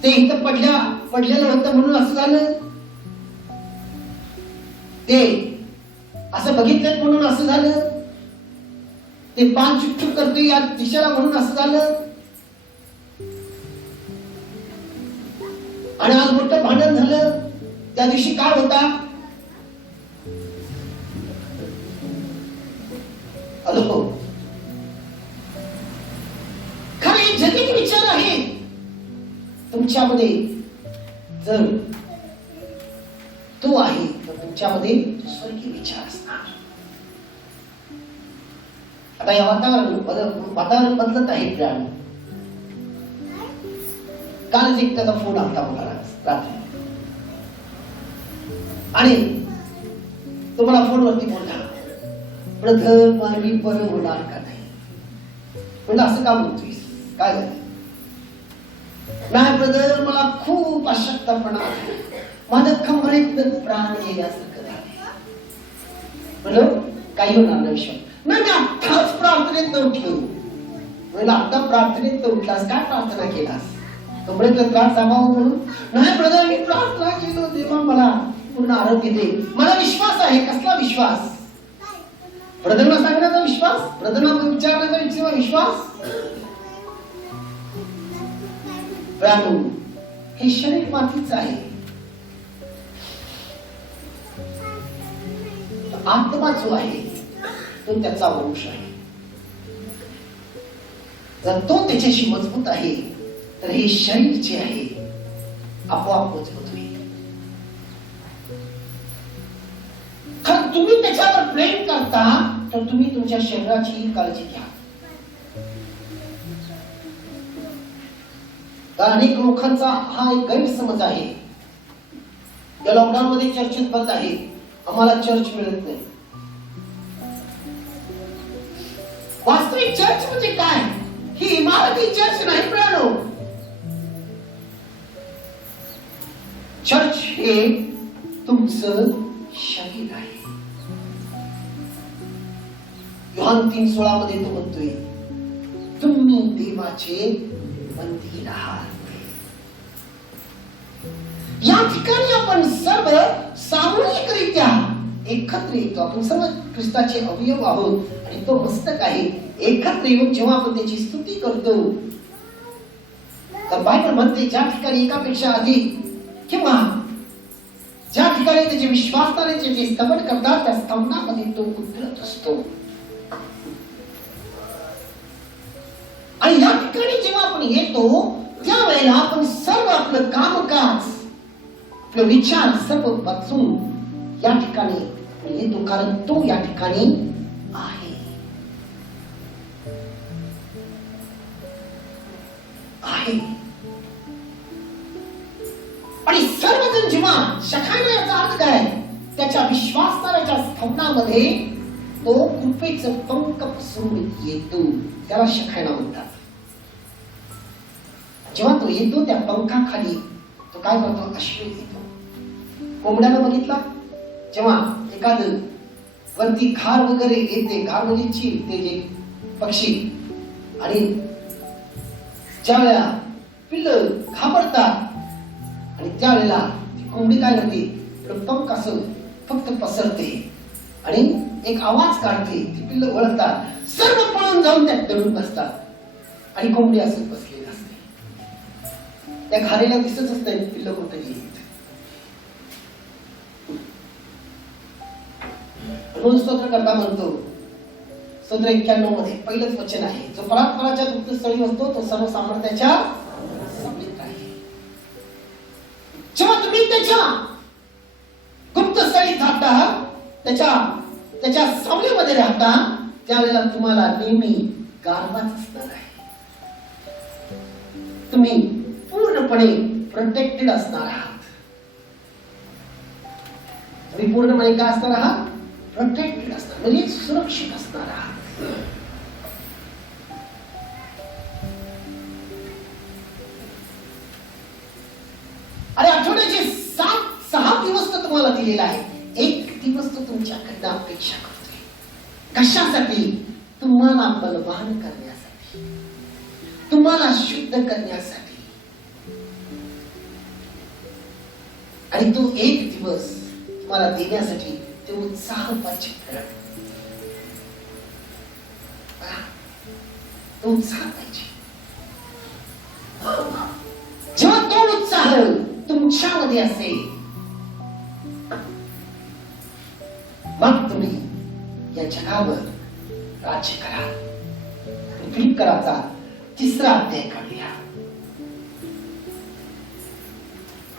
ते इथं पडलेलं होतं म्हणून असं झालं, ते असं बघितलं म्हणून असं झालं, ते पान चुकचुक करते या दिशेला म्हणून असं झालं, आणि आज मोठं भांडण झालं. त्या दिवशी काय होता? खरे जटिल विचार आहे तुमच्यामध्ये. जर तो आहे तर तुमच्यामध्ये स्वर्गीय विचार असणार. आता या वातावरण बदलत आहे. प्राण कालच एक त्याचा फोन आला मला रात्री, आणि तो मला फोनवरती बोलला, ब्रदर मानवी बरं होणार का नाही? म्हणजे असं का म्हणतोय? काय झालं? नाही ब्रदर, मला खूप अशक्तपणा आहे, माझ्या कमरेत प्राण गेल्यासारखं झाले. म्हणलं काही होणार नाही विषय. नाही, आत्ताच प्रार्थनेत उठलो. म्हणलं आता प्रार्थनेत उठलास, काय प्रार्थना केलास? कमरेतला त्रास जामावा म्हणून? नाही ब्रदर, मी प्रार्थना केलो, देवा मला पूर्ण आरोग्य दे. मला विश्वास आहे. कसला विश्वास? ब्रदरना सांगण्याचा विश्वास, ब्रदरना विचारण्याचा विश्वास. प्राणू, हे शरीर मातीच आहे, आत्मा जो आहे तो त्याचा वंश आहे. जर तो त्याच्याशी मजबूत आहे तर हे शरीर जे आहे आपोआप मजबूत होईल. कारण तुम्ही त्याच्यावर प्रेम करता तर तुम्ही तुमच्या शरीराची काळजी घ्या. तर अनेक लोकांचा हा एक गैरसमज आहे. या लॉकडाऊन मध्ये चर्चेत बंद आहे, आम्हाला चर्च मिळत नाही. वास्तविक चर्च म्हणजे काय? ही इमारती चर्च नाही मिळालो. चर्च हे तुमचं शरीर आहे. योहान 3:16 मध्ये तो म्हणतोय तुम्ही देवाचे मंदिर आहात. या ठिकाणी आपण सर्व सामूहिकरित्या एकत्र येतो. आपण सर्व ख्रिस्ताचे अवयव आहोत आणि तो मस्तक आहे. एकत्र येऊन जेव्हा आपण त्याची स्तुती करतो तर बायबल म्हणते ज्या ठिकाणी एकापेक्षा अधिक किंवा ज्या ठिकाणी त्याचे विश्वासाने जे स्तवन करतात त्या स्तवनामध्ये तो उतरत असतो. आणि या ठिकाणी जेव्हा आपण येतो त्यावेळेला आपण सर्व आपलं कामकाज आपले विचार सर्व बदलून या ठिकाणी येतो, कारण तो या ठिकाणी आहे. आणि सर्वजण जेव्हा शखाना याचा अर्थ काय? त्याच्या विश्वासाच्या स्तवनामध्ये तो कृपेचं पंख पसरून येतो, त्याला शखाना म्हणतात. जेव्हा तो येतो त्या पंखाखाली तो काय करतो? अश्रू येतो. कोंबड्याला बघितला जेव्हा एखाद वरती घार वगैरे येते, घार म्हणजे चील, ते जे पक्षी, आणि ज्या वेळेला पिल्लं घाबरतात आणि त्यावेळेला कोंबडी काय करते? पंख असं फक्त पसरते आणि एक आवाज काढते. ती पिल्लं ओळखतात, सर्व पळून जाऊन त्यात दडून बसतात आणि कोंबडी असं बसलेली असते. त्या घारेला दिसत असते पिल्लं कुठे गेली. रोज स्तोत्र करता म्हणतो स्तोत्र 91 मध्ये पहिलंच वचन आहे, जो परात्पराच्या गुप्त स्थळी असतो तो सर्व सामर्थ्याच्या समवेत आहे. जेव्हा तुम्ही त्याच्या गुप्त स्थळी जाता, त्याच्या सावलीमध्ये राहता, त्यावेळेला तुम्हाला नेहमी गारवाच असणार आहे. तुम्ही पूर्णपणे प्रोटेक्टेड असणार आहात. तुम्ही पूर्णपणे काय असणार आहात? प्रोटेक्टेड असणार, म्हणजे सुरक्षित असणार आहात. अरे आठवड्याचे 6 दिवस तर तुम्हाला दिलेला आहे. एक दिवस तो तुमच्याकडनं अपेक्षा करतोय. कशासाठी? तुम्हाला बलवान करण्यासाठी, तुम्हाला शुद्ध करण्यासाठी. आणि तो एक दिवस तुम्हाला देण्यासाठी ते उत्साह पाहिजे. तो उत्साह पाहिजे. जेव्हा तो उत्साह तुमच्यामध्ये असेल मग तुम्ही या जगावर राज्य करा. फिलिप्पियराचा 3रा अध्याय काढूया.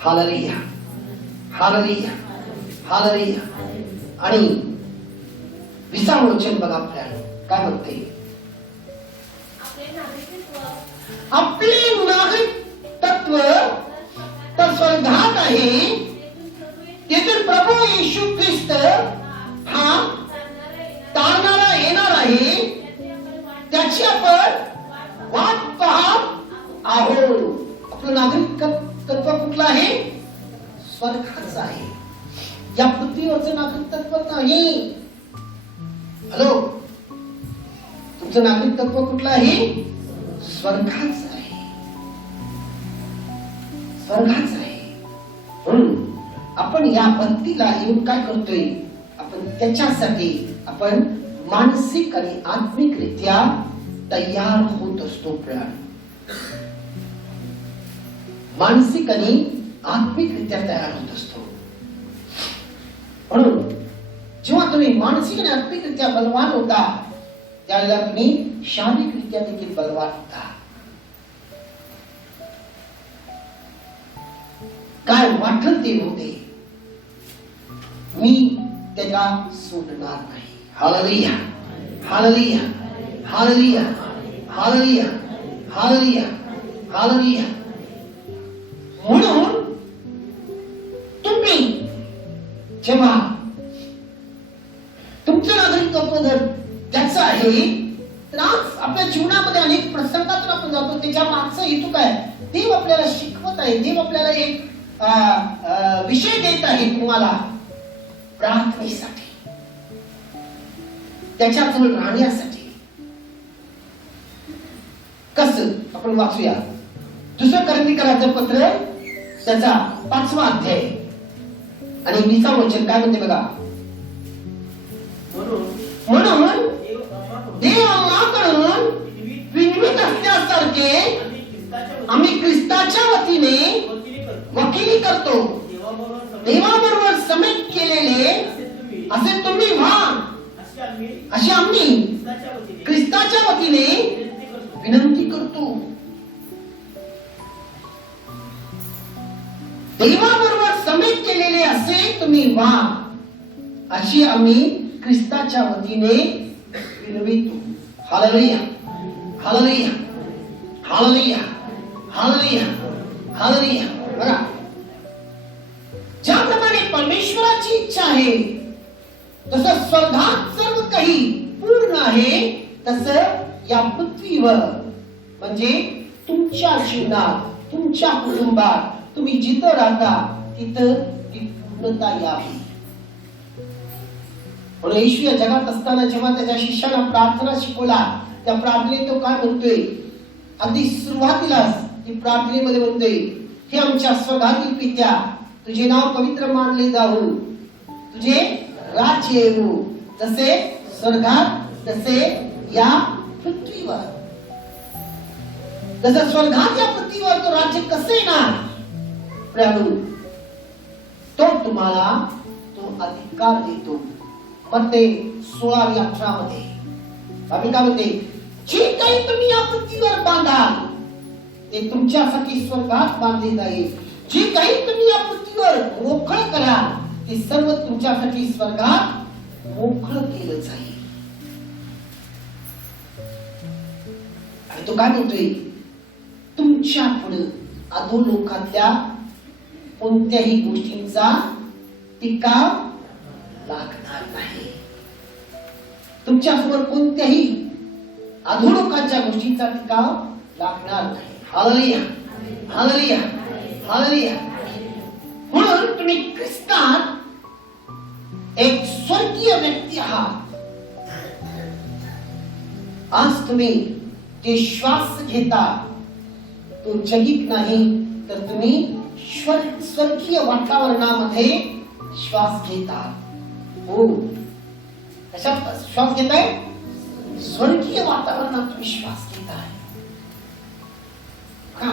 Hallelujah, hallelujah, hallelujah. आणि 20 वचन बघा आपल्याला काय म्हणते? आपले नागरिकत्व तर स्वर्गात आहे, तेथून प्रभू येशू ख्रिस्त हा तारणारा येणार आहे, त्याची आपण वाट पाहत आहोत. आपलं नागरिकत्व कुठलं आहे? स्वर्गाचं आहे. या पृथ्वीवरचं नागरिकत्व नाही. हॅलो, तुमचं नागरिकत्व कुठलं आहे? स्वर्गाचं आहे. स्वर्गाचं आहे. म्हणून आपण या भक्तीला येऊन काय करतोय? आपण त्याच्यासाठी आपण मानसिक आणि आत्मिकरित्या तयार होत असतो. मानसिक आणि आत्मिकरित्या तयार होत असतो. म्हणून जेव्हा तुम्ही मानसिक आणि आत्मिकरित्या बलवान होता त्यावेळेला तुम्ही शारीरिक तितक्या देखील बलवान होता. काय वाटल ते होते, मी त्याला सोडणार नाही. Hallelujah, hallelujah, hallelujah, hallelujah, hallelujah, hallelujah. म्हणून तुम्ही जेव्हा तुमचं नागरिकत्व जर त्याचं आहे, तर आज आपल्या जीवनामध्ये अनेक प्रसंगातून आपण जातो. त्याच्या मागचा हेतू काय? देव आपल्याला शिकवत आहे. देव आपल्याला एक विषय देत आहे तुम्हाला प्रार्थनेसाठी, त्याच्याजवळ राहण्यासाठी. कसं आपण वाचूया 2 कोरिंथीकरांचं पत्र त्याचा 5वा अध्याय आणि 20वा वचन काय म्हणते बघा. म्हणून देव आम्हाकडून विनवित असण्यासारखे आम्ही ख्रिस्ताच्या वतीने वकिली करतो. देवाबरोबर समेट केलेले असे तुम्ही व्हा, अशी आम्ही ख्रिस्ताच्या वतीने विनंती करतो. देवाबरोबर समेट केलेले असे तुम्ही व्हा, अशी आम्ही ख्रिस्ताच्या वतीने विनवितो. Hallelujah, hallelujah, hallelujah, hallelujah, hallelujah. बघा, ज्याप्रमाणे परमेश्वराची इच्छा आहे तसं स्वर्गात सर्व काही पूर्ण आहे, तसं या पृथ्वीवर म्हणजे तुमच्या जीवनात, तुमच्या कुटुंबात, तुम्ही जिथं राहता तिथं ती पूर्णता यावी. म्हणून येशू या जगात असताना जेव्हा त्याच्या शिष्यांना प्रार्थना शिकवला, त्या प्रार्थनेत तो काय म्हणतोय? अगदी सुरुवातीलाच ती प्रार्थनेमध्ये म्हणतोय, हे आमच्या स्वर्गातील पित्या, तुझे नाव पवित्र मानले जाऊ, तुझे राज्य येऊ, जसे स्वर्गात तसे या पृथ्वीवर. जसं स्वर्गात या पृथ्वीवर तो राज्य कसे येणार? प्रभू तो तुम्हाला तो अधिकार देतो. मत्ते 16:18 मध्ये बायबल काय म्हणते? जे काही तुम्ही या पृथ्वीवर बांधाल ते तुमच्यासाठी स्वर्गात बांधले जाईल. जे काही तुम्ही या पृथ्वीवर मोकळ कराल ते सर्व तुमच्यासाठी स्वर्गात मोकळ केलं जाईल. आणि तो काय म्हणतोय? तुमच्या पुढे अधोलोकातल्या कोणत्याही गोष्टींचा टिकाव लागणार नाही. तुमच्यासमोर कोणत्याही अधोलोकाच्या गोष्टींचा टिकाव लागणार नाही. Hallelujah, hallelujah, hallelujah. म्हणून तुम्ही ख्रिस्तात एक स्वर्गीय व्यक्ती आहात. आज तुम्ही जे श्वास घेता तो जगिक नाही, तर तुम्ही स्वर्गीय वातावरणामध्ये श्वास घेता. हो, कशात श्वास घेताय? स्वर्गीय वातावरणात तुम्ही श्वास घेताय. का?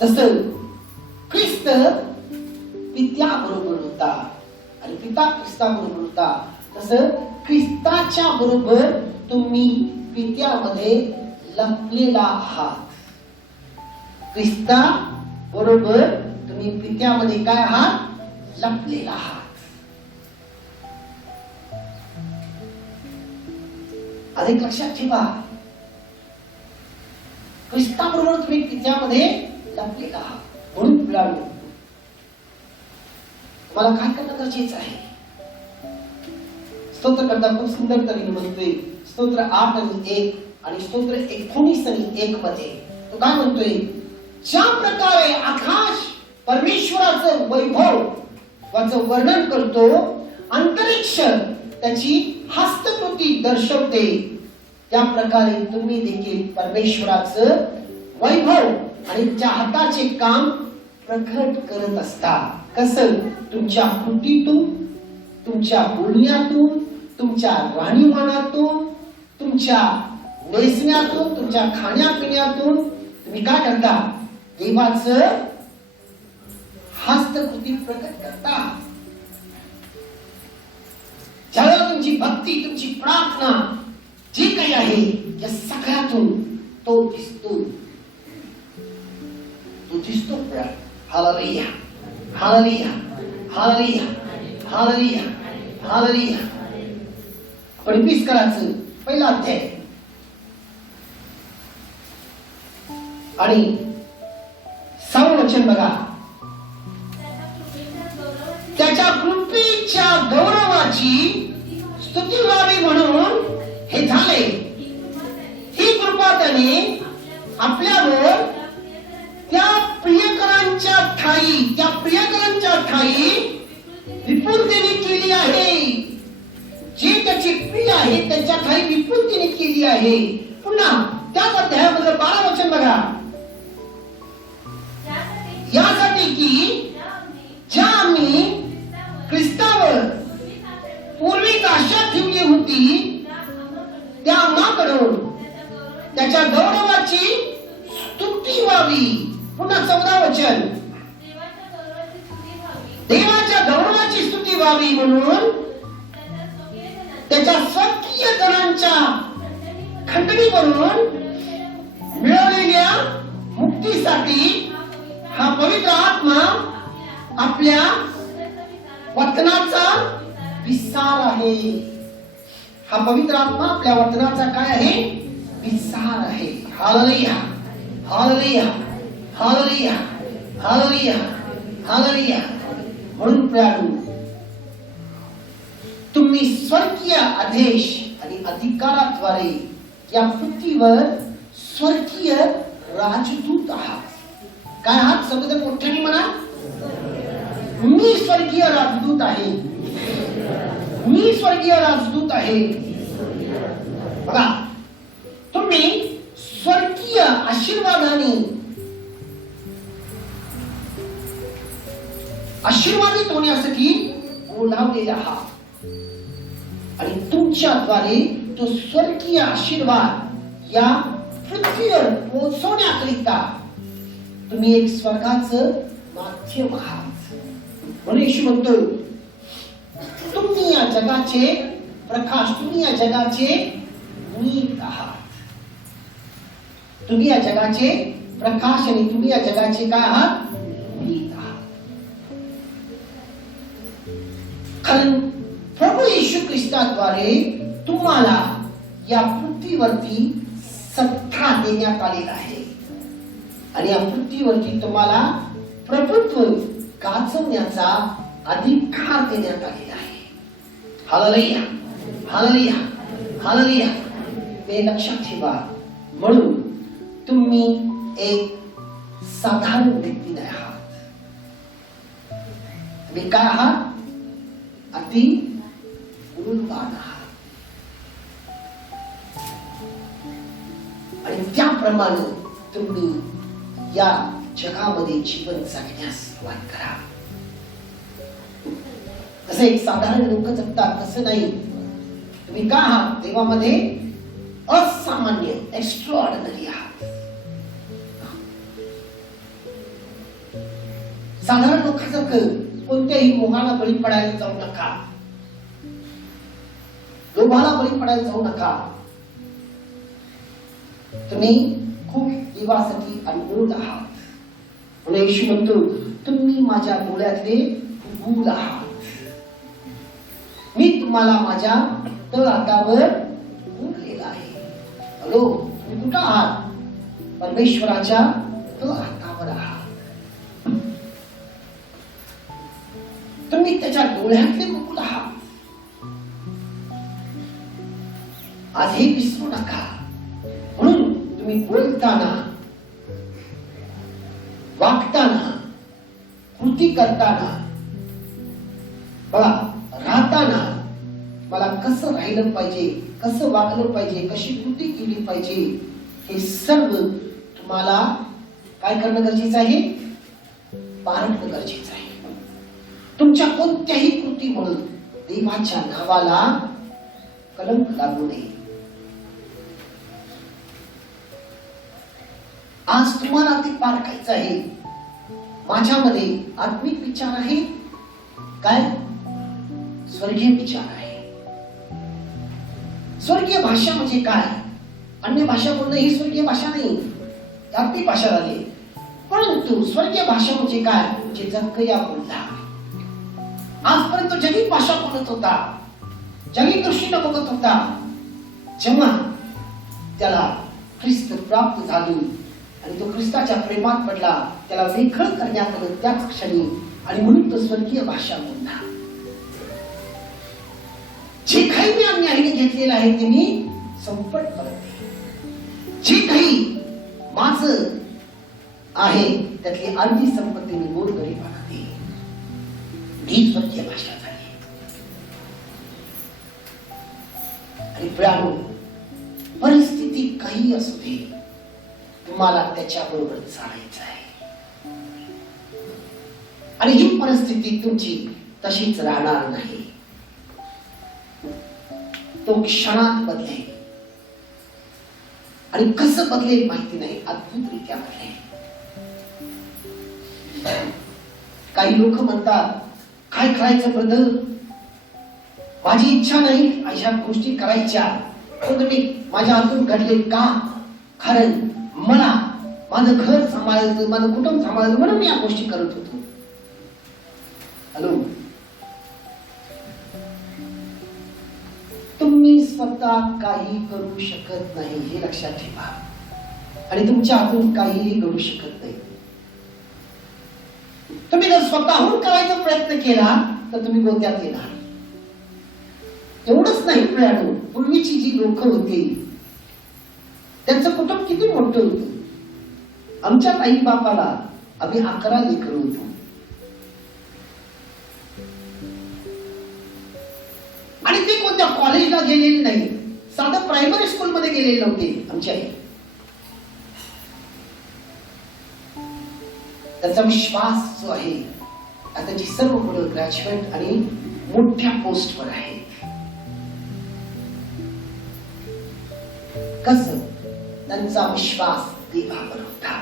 तसं ख्रिस्त पित्याबरोबर होता आणि पिता ख्रिस्ताबरोबर होता, तसं ख्रिस्ताच्या बरोबर तुम्ही पित्यामध्ये लपलेला आहात. ख्रिस्ता बरोबर तुम्ही पित्यामध्ये काय आहात? लपलेला आहात. अधिक लक्षात ठेवा, ख्रिस्ताबरोबर तुम्ही पित्यामध्ये लपलेला आहात. म्हणून मिळालो मला काय करणं गरजेचं आहे? स्तोत्र करता खूप सुंदर तरीने म्हणतोय, स्तोत्र 8:1 आणि स्तोत्र 19:1 मध्ये तो काय म्हणतोय? ज्या प्रकारे आकाश परमेश्वराचं वैभव वाचं वर्णन करतो, अंतरिक्ष त्याची हस्तकृती दर्शवते, त्या प्रकारे तुम्ही देखील परमेश्वराचं वैभव आणि त्याच्या हाताचे काम प्रकट करत असता. कसं? तुमच्या कृतीतून, तुमच्या बोलण्यातून, तुमच्या राहणीमानातून, तुमच्या नेसण्यातून, तुमच्या खाण्यापिण्यातून तुम्ही काय करता? देवाचं हस्तकृती प्रकट करता. ज्यावेळेला तुमची तुमची भक्ती, तुमची प्रार्थना जे काही आहे या सगळ्यातून तो दिसतो. तो दिसतो. Hallelujah, hallelujah, hallelujah, hallelujah, hallelujah. आपण इफिसियन्सचं पहिला अध्याय आणि 6 वचन बघा. त्याच्या कृपेच्या गौरवाची स्तुती व्हावी म्हणून हे झाले. ही कृपा त्याने आपल्यावर त्या प्रियकरांच्या ठाई विपुलतेने केली आहे. जे त्याचे प्रिय आहे त्याच्या ठाई विपुलतेने केली आहे. पुन्हा त्याच अध्यायामध्ये 12 वचन बघा. यासाठी की ज्या आम्ही ख्रिस्तावर पूर्वीच आशा ठेवली होती त्या आम्हाकडून त्याच्या गौरवाची स्तुती व्हावी. पुन्हा 14 वचन. देवाच्या गौरवाची स्तुती व्हावी म्हणून त्याच्या स्वकीय जनांच्या खंडणीवरून मिळवलेल्या मुक्तीसाठी हा पवित्र आत्मा आपल्या वचनाचा विस्तार आहे. हा पवित्र आत्मा आपल्या वचनाचा काय आहे? विस्तार आहे. Hallelujah, hallelujah, hallelujah, hallelujah, hallelujah. म्हणून प्रियानो, तुम्ही स्वर्गीय आदेश आणि अधिकाराद्वारे या पृथ्वीवर स्वर्गीय राजदूत आहात. काय आहात? सगळे मोठ्याने म्हणा. मी स्वर्गीय राजदूत आहे. मी स्वर्गीय राजदूत आहे. बघा, तुम्ही स्वर्गीय आशीर्वादाने आशीर्वादित होण्यासाठी बोलावलेले आहात आणि तुमच्याद्वारे तो स्वर्गीय आशीर्वाद या पृथ्वीवर पोहोचवण्याकरिता तुम्ही एक स्वर्गाचं माध्यम आहात. म्हणून येशू म्हणतो, तुम्ही या जगाचे प्रकाश, तुम्ही या जगाचे मीठ आहात. तुम्ही या जगाचे प्रकाश आणि तुम्ही या जगाचे काय आहात? मीठ आहात. कारण प्रभू येशू ख्रिस्ताद्वारे तुम्हाला या पृथ्वीवरती सत्ता देण्यात आलेला आहे आणि या पृथ्वीवरती तुम्हाला प्रभुत्व गाजवण्याचा अधिकार देण्यात आलेला आहे. Hallelujah, hallelujah, hallelujah. हे लक्षात ठेवा. म्हणून तुम्ही एक साधारण व्यक्ती नाही आहात. तुम्ही काय आहात? अति गुणवान आहात. आणि त्याप्रमाणे तुम्ही या जगामध्ये जीवन जगण्यास सुरुवात करा. कसं एक साधारण लोक जगतात तसं नाही. तुम्ही काय आहात? देवामध्ये असामान्य, एक्स्ट्राऑर्डिनरी आहात. साधारण लोकांसारखं कोणत्याही मोहाला बळी पडायला जाऊ नका. लोभाला बळी पडायला जाऊ नका. तुम्ही खूप देवासाठी अनमोल आहात. म्हणून येशू म्हणतो, तुम्ही माझ्या डोळ्यातले फुल आहात. मी तुम्हाला माझ्या तळहातावर उभलेला आहे. हॅलो, तुम्ही कुठं आहात? परमेश्वराच्या तळहातावर आहात. तुम्ही त्याच्या डोळ्यातले फुल आहात. आज हे विसरू नका. म्हणून तुम्ही बोलताना, वागताना, कृती करताना, बघा, राहताना मला कसं राहिलं पाहिजे, कसं वागलं पाहिजे, कशी कृती केली पाहिजे, हे सर्व तुम्हाला काय करणं गरजेचं आहे? पाळणं गरजेचं आहे. तुमच्या कोणत्याही कृतीमुळे देवाच्या नावाला कलंक लागू नये. आज तुम्हाला ते पारखायचं आहे. माझ्यामध्ये आत्मिक विचार आहे, काय स्वर्गीय विचार आहे. स्वर्गीय भाषा म्हणजे काय? अन्य भाषा बोलणं ही स्वर्गीय भाषा नाही, जागतिक भाषा झाली. परंतु स्वर्गीय भाषा म्हणजे काय? म्हणजे जक्कया बोलला. आजपर्यंत जगिक भाषा बोलत होता, जगिक दृष्टीनं बघत होता. जेव्हा त्याला ख्रिस्त प्राप्त झाली आणि तो ख्रिस्ताच्या प्रेमात पडला, त्याला वेखळ करण्यात आलं त्याच क्षणी, आणि म्हणून तो स्वर्गीय भाषा बोलला. जे काही मी अन्यायाने घेतलेलं आहे ते मी संपट करते. जे काही माझं आहे त्यातली अर्धी संपत्ती मी गोरगरिबांना देईन. ही स्वर्गीय भाषा झाली. आणि प्रियानो, परिस्थिती काही असू दे, तुम्हाला त्याच्याबरोबर चालायचं आहे. आणि ही परिस्थिती तुमची तशीच राहणार नाही. तो क्षणात बदलेल. आणि कसं बदलेल माहिती नाही, अद्भुतरित्या बदलेल. काही लोक म्हणतात, काय करायचं ब्रदर, माझी इच्छा नाही अशा गोष्टी करायच्या, पण मी माझ्या हातून घडले का? कारण मला माझं घर सांभाळायचं, माझं कुटुंब सांभाळायचं, म्हणून मी या गोष्टी करत होतो. हॅलो, तुम्ही स्वतः काही करू शकत नाही हे लक्षात ठेवा. आणि तुमच्या हातून काहीही घडू शकत नाही. तुम्ही जर स्वतःहून करायचा प्रयत्न केला तर तुम्ही गोत्यात येणार. एवढंच नाही प्रियानो, पूर्वीची जी लोक होती त्यांचं कुटुंब किती मोठं होतं. आमच्या आई बापाला आम्ही 11 लेकरं होतो. आणि ते कोणत्या कॉलेजला गेलेले नाही, साधं प्रायमरी स्कूल मध्ये गेलेले नव्हते. आमच्या आई, त्याचा विश्वास जो आहे, त्याची सर्व मुलं ग्रॅज्युएट आणि मोठ्या पोस्टवर आहेत. कसं? त्यांचा विश्वास देवावर होता.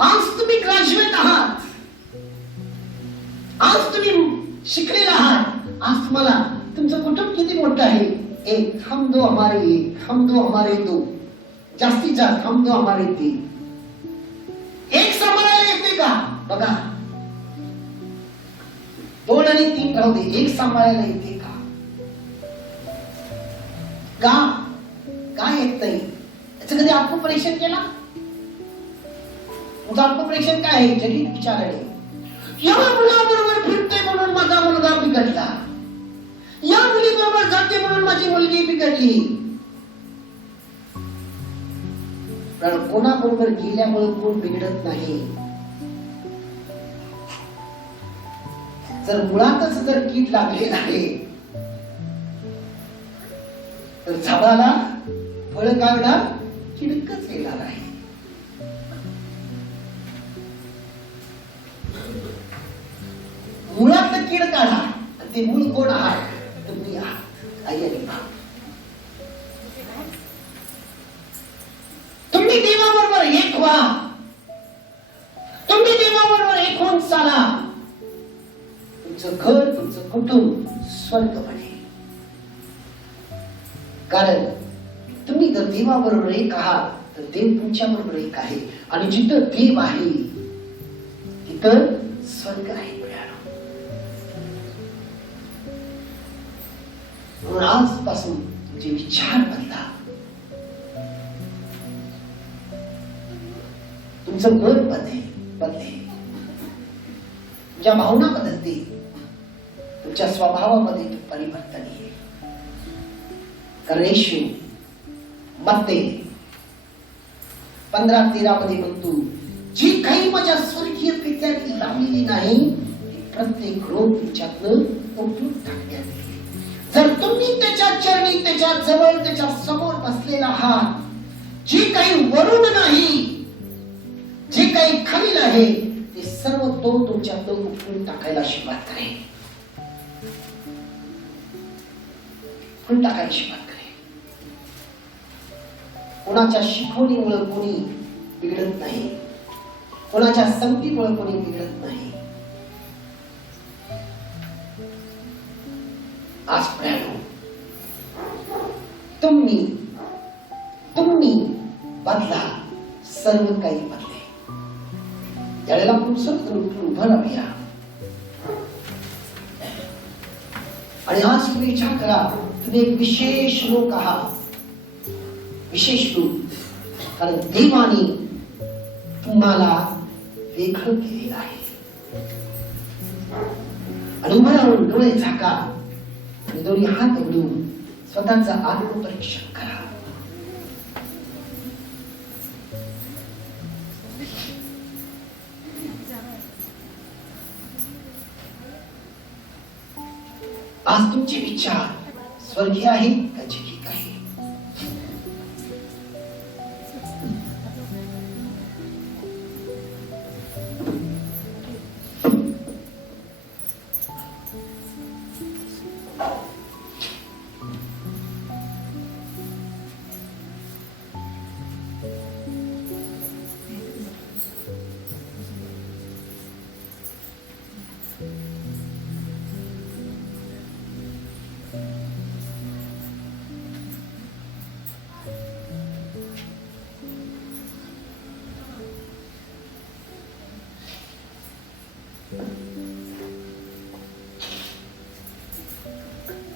आज तुम्ही ग्रॅज्युएट आहात, आज तुम्ही शिकलेला आहात, आज तुम्हाला तुमचं कुटुंब किती मोठं आहे. एक हम दो हमारे एक, हम दो हमारे दो, जास्तीत जास्त हम दो हमारे तीन. एक सांभाळायला येते का? बघा, 2 आणि 3 राहू दे, एक सांभाळायला येते का? काय येत नाही? याचं कधी आत्मपरीक्षण केला? तुझं आत्मपरीक्षण काय आहे? जरी विचारले, या मुलाबरोबर फिरते म्हणून माझा मुलगा बिघडला, या मुलीबरोबर जाते म्हणून माझी मुलगी बिघडली. कारण कोणाबरोबर गेल्यामुळे कोण बिघडत नाही. जर मुळातच जर कीड लागलेला आहे तर झाडाला फळ काढणार किडकच येणार आहे. मुळातलं कीड काढा, आणि ते मूळ कोण आहात? तुम्ही आहात, आई आणि बाप. तुम्ही देवाबरोबर एक व्हा, तुम्ही देवाबरोबर एक होऊन चाला. तुमचं घर, तुमचं कुटुंब स्वर्ग बनेल. कारण तुम्ही जर देवाबरोबर एक आहात तर देव तुमच्या बरोबर एक आहे. आणि जिथं देव आहे तिथं स्वर्ग आहे. म्हणून आजपासून तुमचे विचार बदला, तुमचं मन बदलेल, तुमच्या भावना बदलतील, तुमच्या स्वभावामध्ये परिवर्तन येईल. कारण येशू मत्ते 15:13 मध्ये म्हणतो, जी काही माझ्या स्वर्गीय पित्याने लावलेली नाही प्रत्येक रोग तुमच्यातनं उठून टाकण्यात येईल. जर तुम्ही त्याच्या चरणी, त्याच्या जवळ, त्याच्या समोर बसलेला आहात, जे काही वरून नाही, जे काही खालील आहे, ते सर्व तो तुमच्यातनं उठून टाकायला सुरुवात करेल. उठून टाकायला सुरुवात करेल. कोणाच्या शिकवणीमुळे कोणी बिघडत नाही, कोणाच्या संगतीमुळे कोणी बिघडत नाही. आज प्रियानो, बदला, सर्व काही बदले. त्यावेळेला आपण सगळं उभं राहूया आणि आज तुम्ही विचार करा, तुम्ही एक विशेष लोक आहात, विशेष लोक. कारण देवाने तुम्हाला वेगळं केलेलं आहे. आणि उभं डोळे झाका आणि दोन्ही हात उघडून स्वतःचं आत्मपरीक्षण करा. आज तुमचे विचार स्वर्गीय आहेत का जगिक आहे?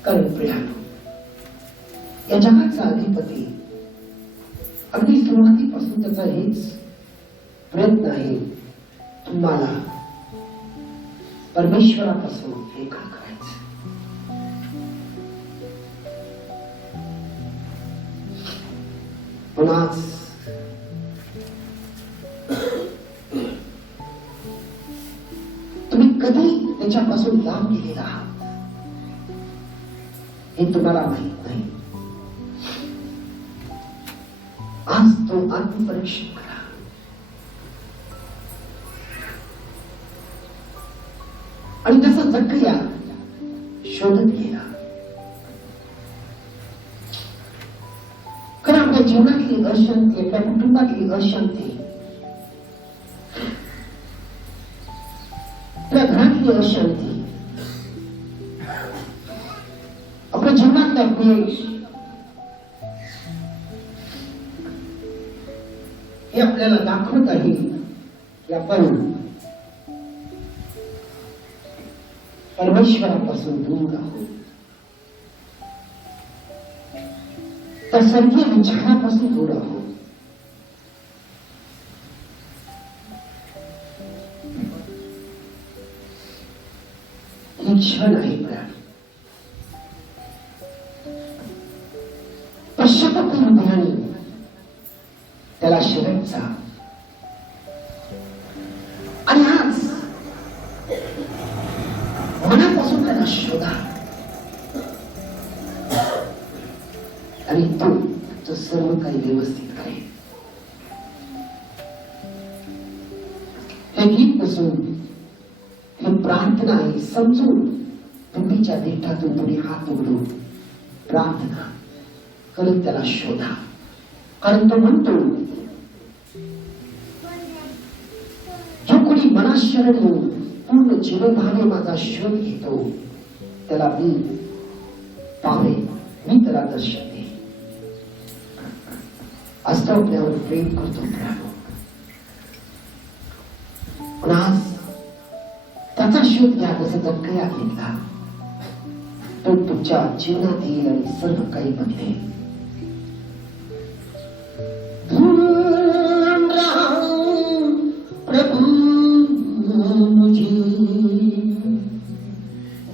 कारण प्रियानो, या जगाचा अधिपती अगदी सुरुवातीपासून त्याचा हेच प्रयत्न आहे, तुम्हाला परमेश्वरापासून वेगळं करायचं. पण आज तुम्ही कधी त्याच्यापासून लांब गेलेला आहात हे तुम्हाला माहित नाही. आज तो आत्मपरीक्षण करा. आणि त्याचा जक्रिया शोधत गेला. कारण आपल्या जीवनातली अशांती, आपल्या कुटुंबातली अशांती, आपल्या घरातली अशांती, आपल्या जीवनातले अपयश, हे आपल्याला दाखवत आहे की आपण परमेश्वरापासून दूर आहोत, त्या स्वर्गीय विचारापासून दूर आहोत. ही क्षण आहे प्राण. पश्चातापी हृदयाने त्याला शरण जा. आणि आज मनापासून त्याला शोधा आणि तो सर्व काही व्यवस्थित करेल. हे गीत नसून ही प्रार्थना आहे. समजून तुम्हीच्या देठातून तुम्ही हात उघडून प्रार्थना करत त्याला शोधा. कारण तो म्हणतो, जो कोणी मनात शरण येऊन पूर्ण जीवनभावे माझा शोध घेतो त्याला मी पावे, मी त्याला दर्शन देईन. आज तो आपल्यावर प्रेम करतो मित्रांनो. पण आज त्याचा शोध घ्या. जसं जक्रिया घेतला, तो तुमच्या जीवनात येईल आणि सर्व काही बदलेल.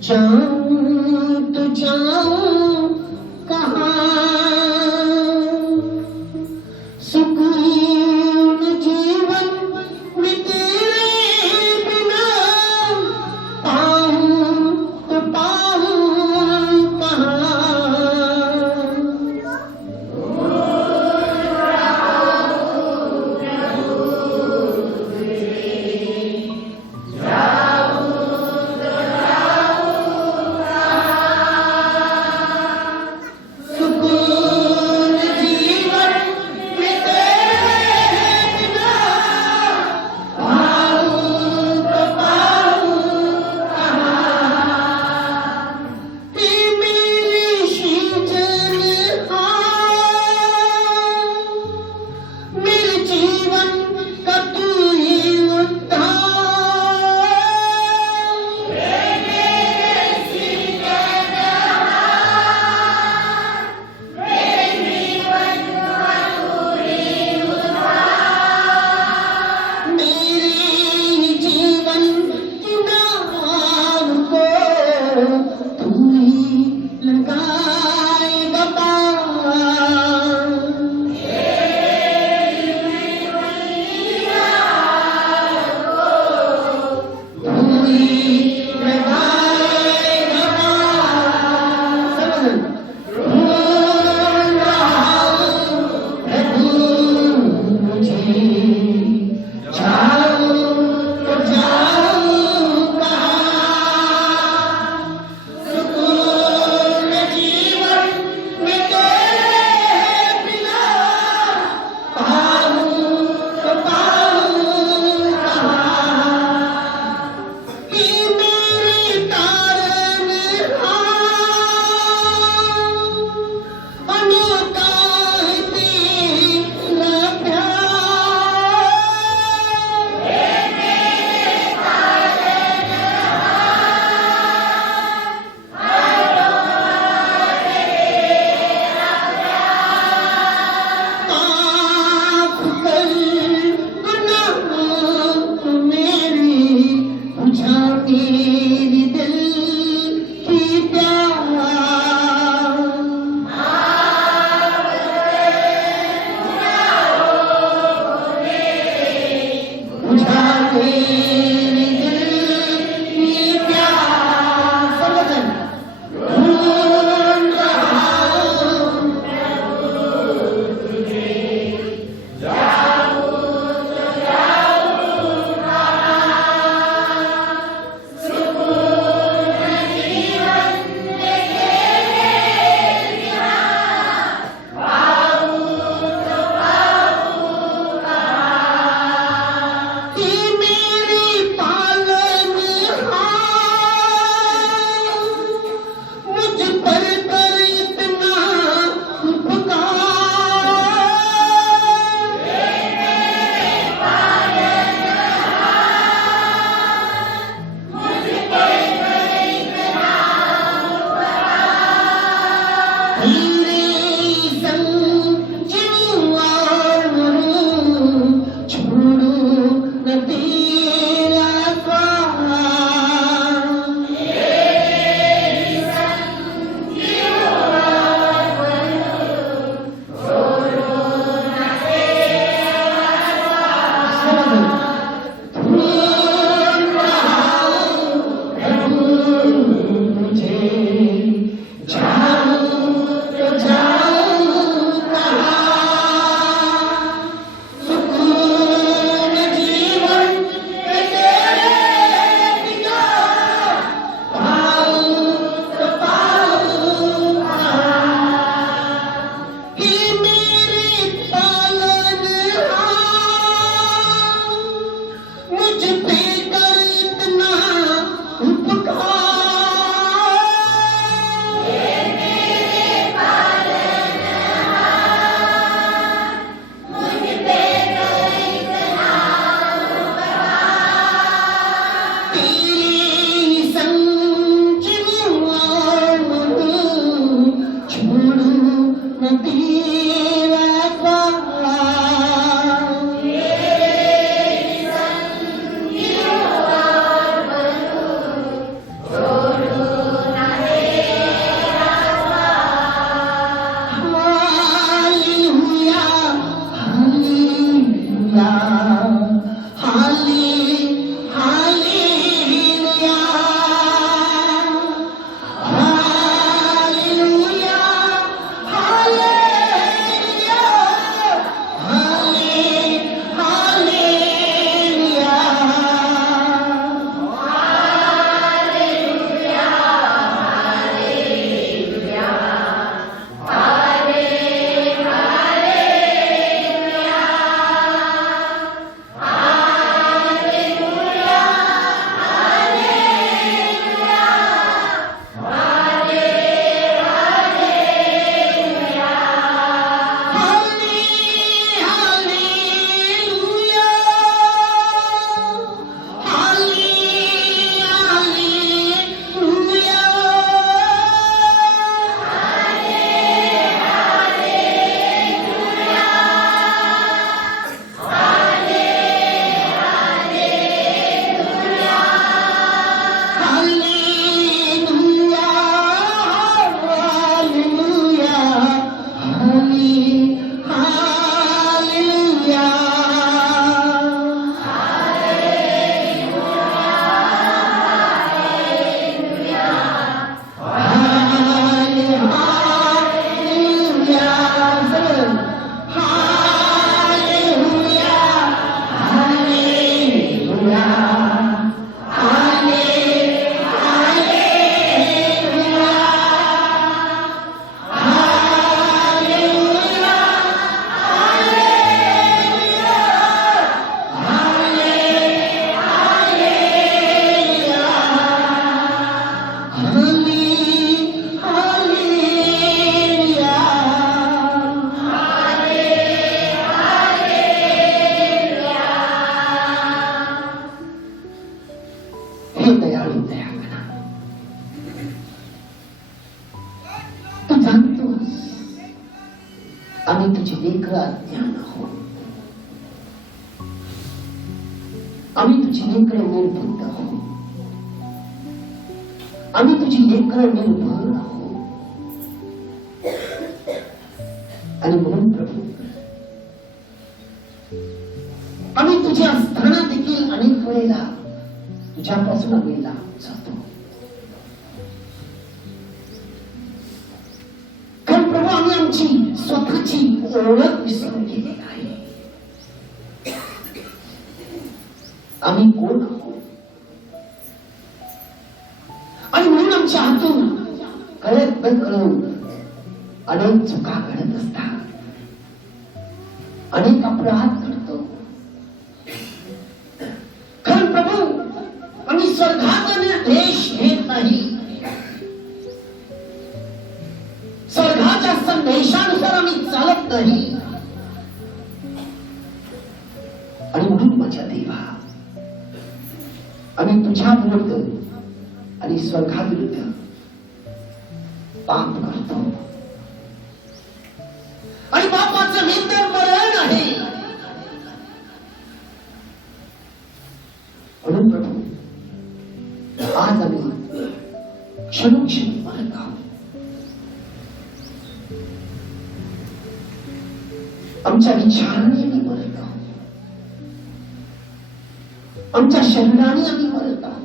जाऊं तो जाऊं कहाँ, सुकून जीवन में तेरे बिना पाऊं तो पाऊं कहाँ. हे दयाळू दया करा. तू जाणतोस आम्ही तुझे लेकरं अज्ञान आहोत. आम्ही तुझी लेकरं निर्बुद्ध आहोत. आम्ही तुझी लेकरं निर्भर आहोत. आणि म्हणून प्रभू आम्ही तुझ्या असताना देखील अनेक वेळेला तुझ्यापासून आम्ही लांब जातो. कारण प्रभू आम्ही आमची स्वतःची ओळख विसरून गेलेली आहे. आम्ही कोण आहोत आणि म्हणून आमच्या हातून कळत न कळून अनेक चुका घडत असतात. अनेक अपराध घडतो. कारण प्रभू आम्ही स्वर्गाचा निर्देश घेत नाही. स्वर्गाच्या संदेशानुसार आम्ही चालत नाही. आणि म्हणून माझ्या देवा आम्ही तुझ्या विरुद्ध आणि स्वर्गाविरुद्ध पाप करतो. आणि पापाचं निंदन मरण आहे. म्हणून प्रभू आज आम्ही क्षणोक्षणी मरत आहोत. आमच्या विचाराने आम्ही मरत आहोत. आमच्या शरीराने आम्ही मरत आहोत.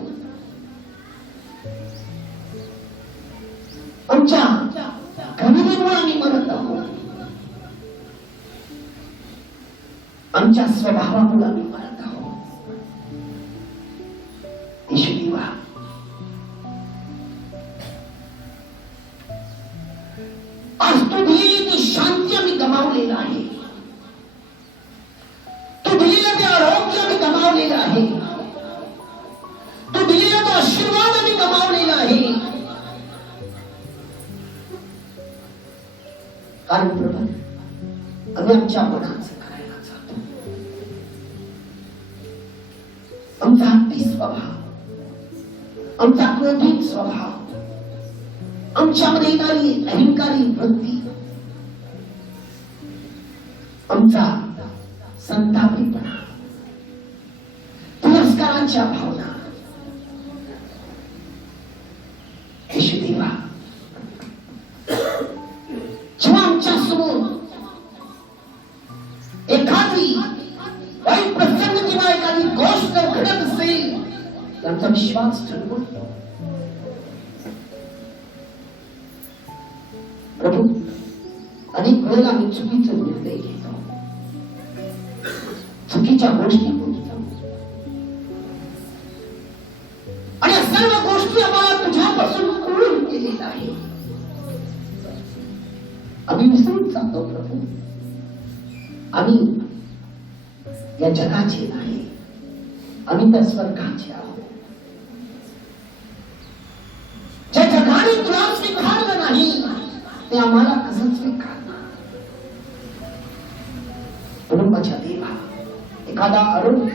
आमच्या घडणीमुळे आम्ही मरत आहोत. आमच्या स्वभावामुळे आम्ही मरत आहोत. येशू देवा आज तू दिलेली ती शांती आम्ही गमावलेला आहे. तू दिलेलं ते आरोग्य आम्ही गमावलेलं आहे. तू दिलेला तो आशीर्वाद आम्ही गमावलेला आहे. कारण प्रभू आम्ही आमच्या मनाचं करायला जातो. आमचा हट्टी स्वभाव, आमचा क्रोधित स्वभाव, आमच्यामध्ये येणारी अहंकारी वृत्ती, आमचा संतापीपणा, तिरस्काराच्या भावना, येशू देवा जेव्हा आमच्या समोर एखादी वाईट प्रसंग किंवा एखादी गोष्ट घडत असेल तर आमचा विश्वास ठरवतो. प्रभू अनेक वेळेला आम्ही चुकीचा निर्णय घेतो. चुकीच्या गोष्टी बोलतो. आणि या सर्व गोष्टी आम्हाला तुझ्यापासून दूर केलेल्या आहे. आम्ही विसरून जातो प्रभू आम्ही या जगाचे नाही. आम्ही त्या स्वर्गाचे आहोत. ज्या जगाने तुला स्वीकारलं नाही ते आम्हाला कसं स्वीकारणार. म्हणून माझ्या देवा एखादा आरोप,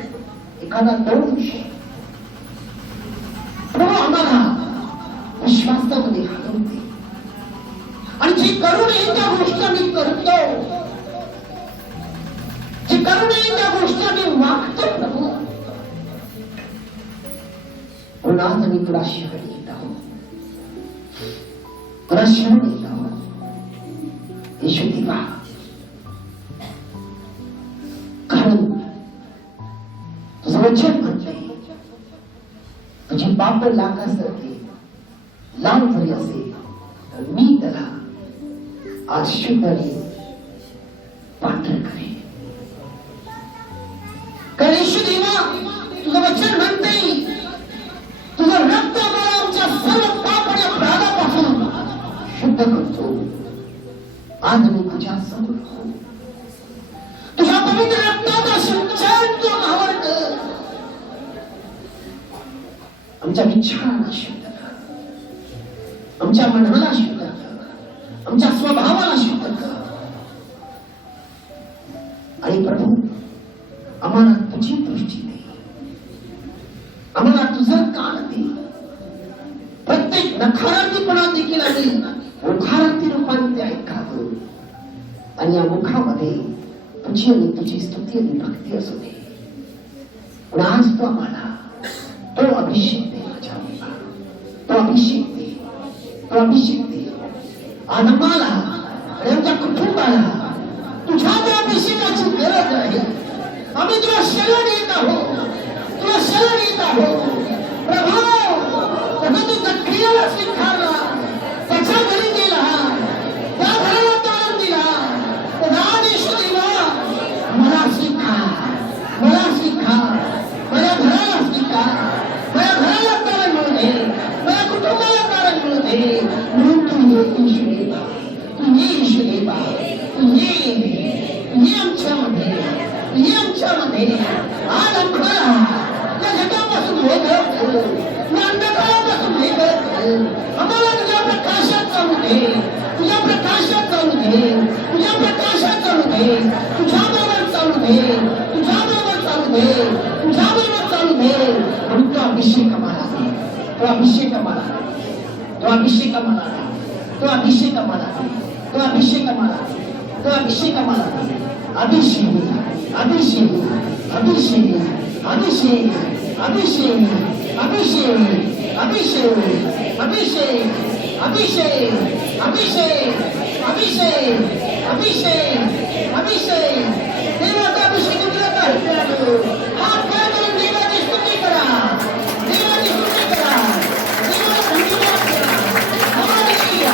एखादा दोष प्रभू आम्हाला विश्वासामध्ये हलवते. आणि जे करू नये त्या गोष्टी आम्ही करतो. जे करू नये त्या गोष्टी आम्ही वागतो प्रभू. म्हणून आज आम्ही तुला शरण येत आहोत. तुला शरण येत आहोत. येशू देवा कारण तुझं वचन म्हणते तुझी पाप लाखासारखे लाल जरी असेल तर मी त्याला आज शुद्ध पात्र करेन. कारण येशू देवा तुझं वचन म्हणते तुझं रक्त आम्हाला आमच्या सर्व पाप आणि अपराधापासून शुद्ध करतो. आज आम्ही तुझ्या समोर आहोत. तुझ्या पवित्र रक्ताचा सिंचन तू आम्हावर कर. आमच्या विचारांना शुद्ध कर. आमच्या मनाला शुद्ध कर. आमच्या स्वभावाला शुद्ध कर. आणि प्रभू आम्हाला तुझी दृष्टी दे. आम्हाला तुझं कान दे. एक नकारात्मकपणा देखील आम्ही मुखारती रूपाने ते ऐकावं आणि या मुखामध्ये तुझी आणि तुझी स्तुती आणि भक्ती असू दे. पण आज तो आम्हाला तो अभिषेक दे माझ्या बाबा, तो अभिषेक दे, तो अभिषेक दे. आज आम्हाला आणि आमच्या कुटुंबाला तुझ्या त्या अभिषेकाची गरज आहे. आम्ही तुला शरण येत आहोत, तुला शरण येत आहोत. प्रभू तसं तू जखरीला स्वीकारला, त्याच्या घरी गेला, त्या घराला दान दिला. दान येशू देवा, मला स्वीकार, मला स्वीकार, माझ्या घराला स्वीकार, माझ्या घराला तारण मिळू दे, माझ्या कुटुंबाला तारण मिळू दे. म्हणून तू ये येशू देवा, तू ये येशू देवा, तू ये आमच्यामध्ये, ये आमच्यामध्ये. आज आम्हाला त्या जगापासून वेगळं कर, या अंधकारापासून वेगळं कर. आम्हाला तुझ्या प्रकाशात चालू दे, तुझ्या प्रकाशात चालू दे, तुझ्या प्रकाशात चालू दे, तुझ्या बरोबर चालू दे, तुझ्या बरोबर चालू दे, तुझ्या बरोबर चालू दे. म्हणून तो अभिषेक आम्हाला दे, तो अभिषेक आम्हाला दे, तो अभिषेक आम्हाला दे, तो अभिषेक आम्हाला दे, तो अभिषेक आम्हाला दे, तो अभिषेक आम्हाला दे. अभिषेक, अभिषेक, अभिषेक, अभिषेक, अभिषेक, अभिषेक, अभिषेक, अभिषेक, अभिषेक, अभिषेक, अभिषेक, अभिषेक, अभिषेक. देवाचा अभिषेक मिळत आहे. हात वर करून देवाची स्तुती करा, देवाची स्तुती करा, देवाला धन्यवाद करा. Hallelujah,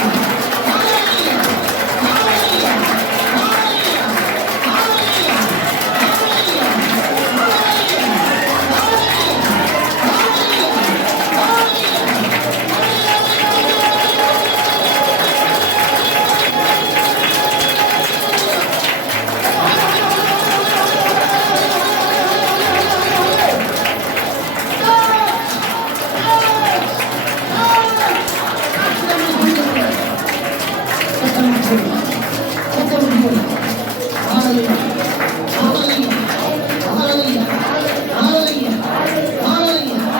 hallelujah, hallelujah, hallelujah, hallelujah,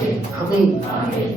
hallelujah,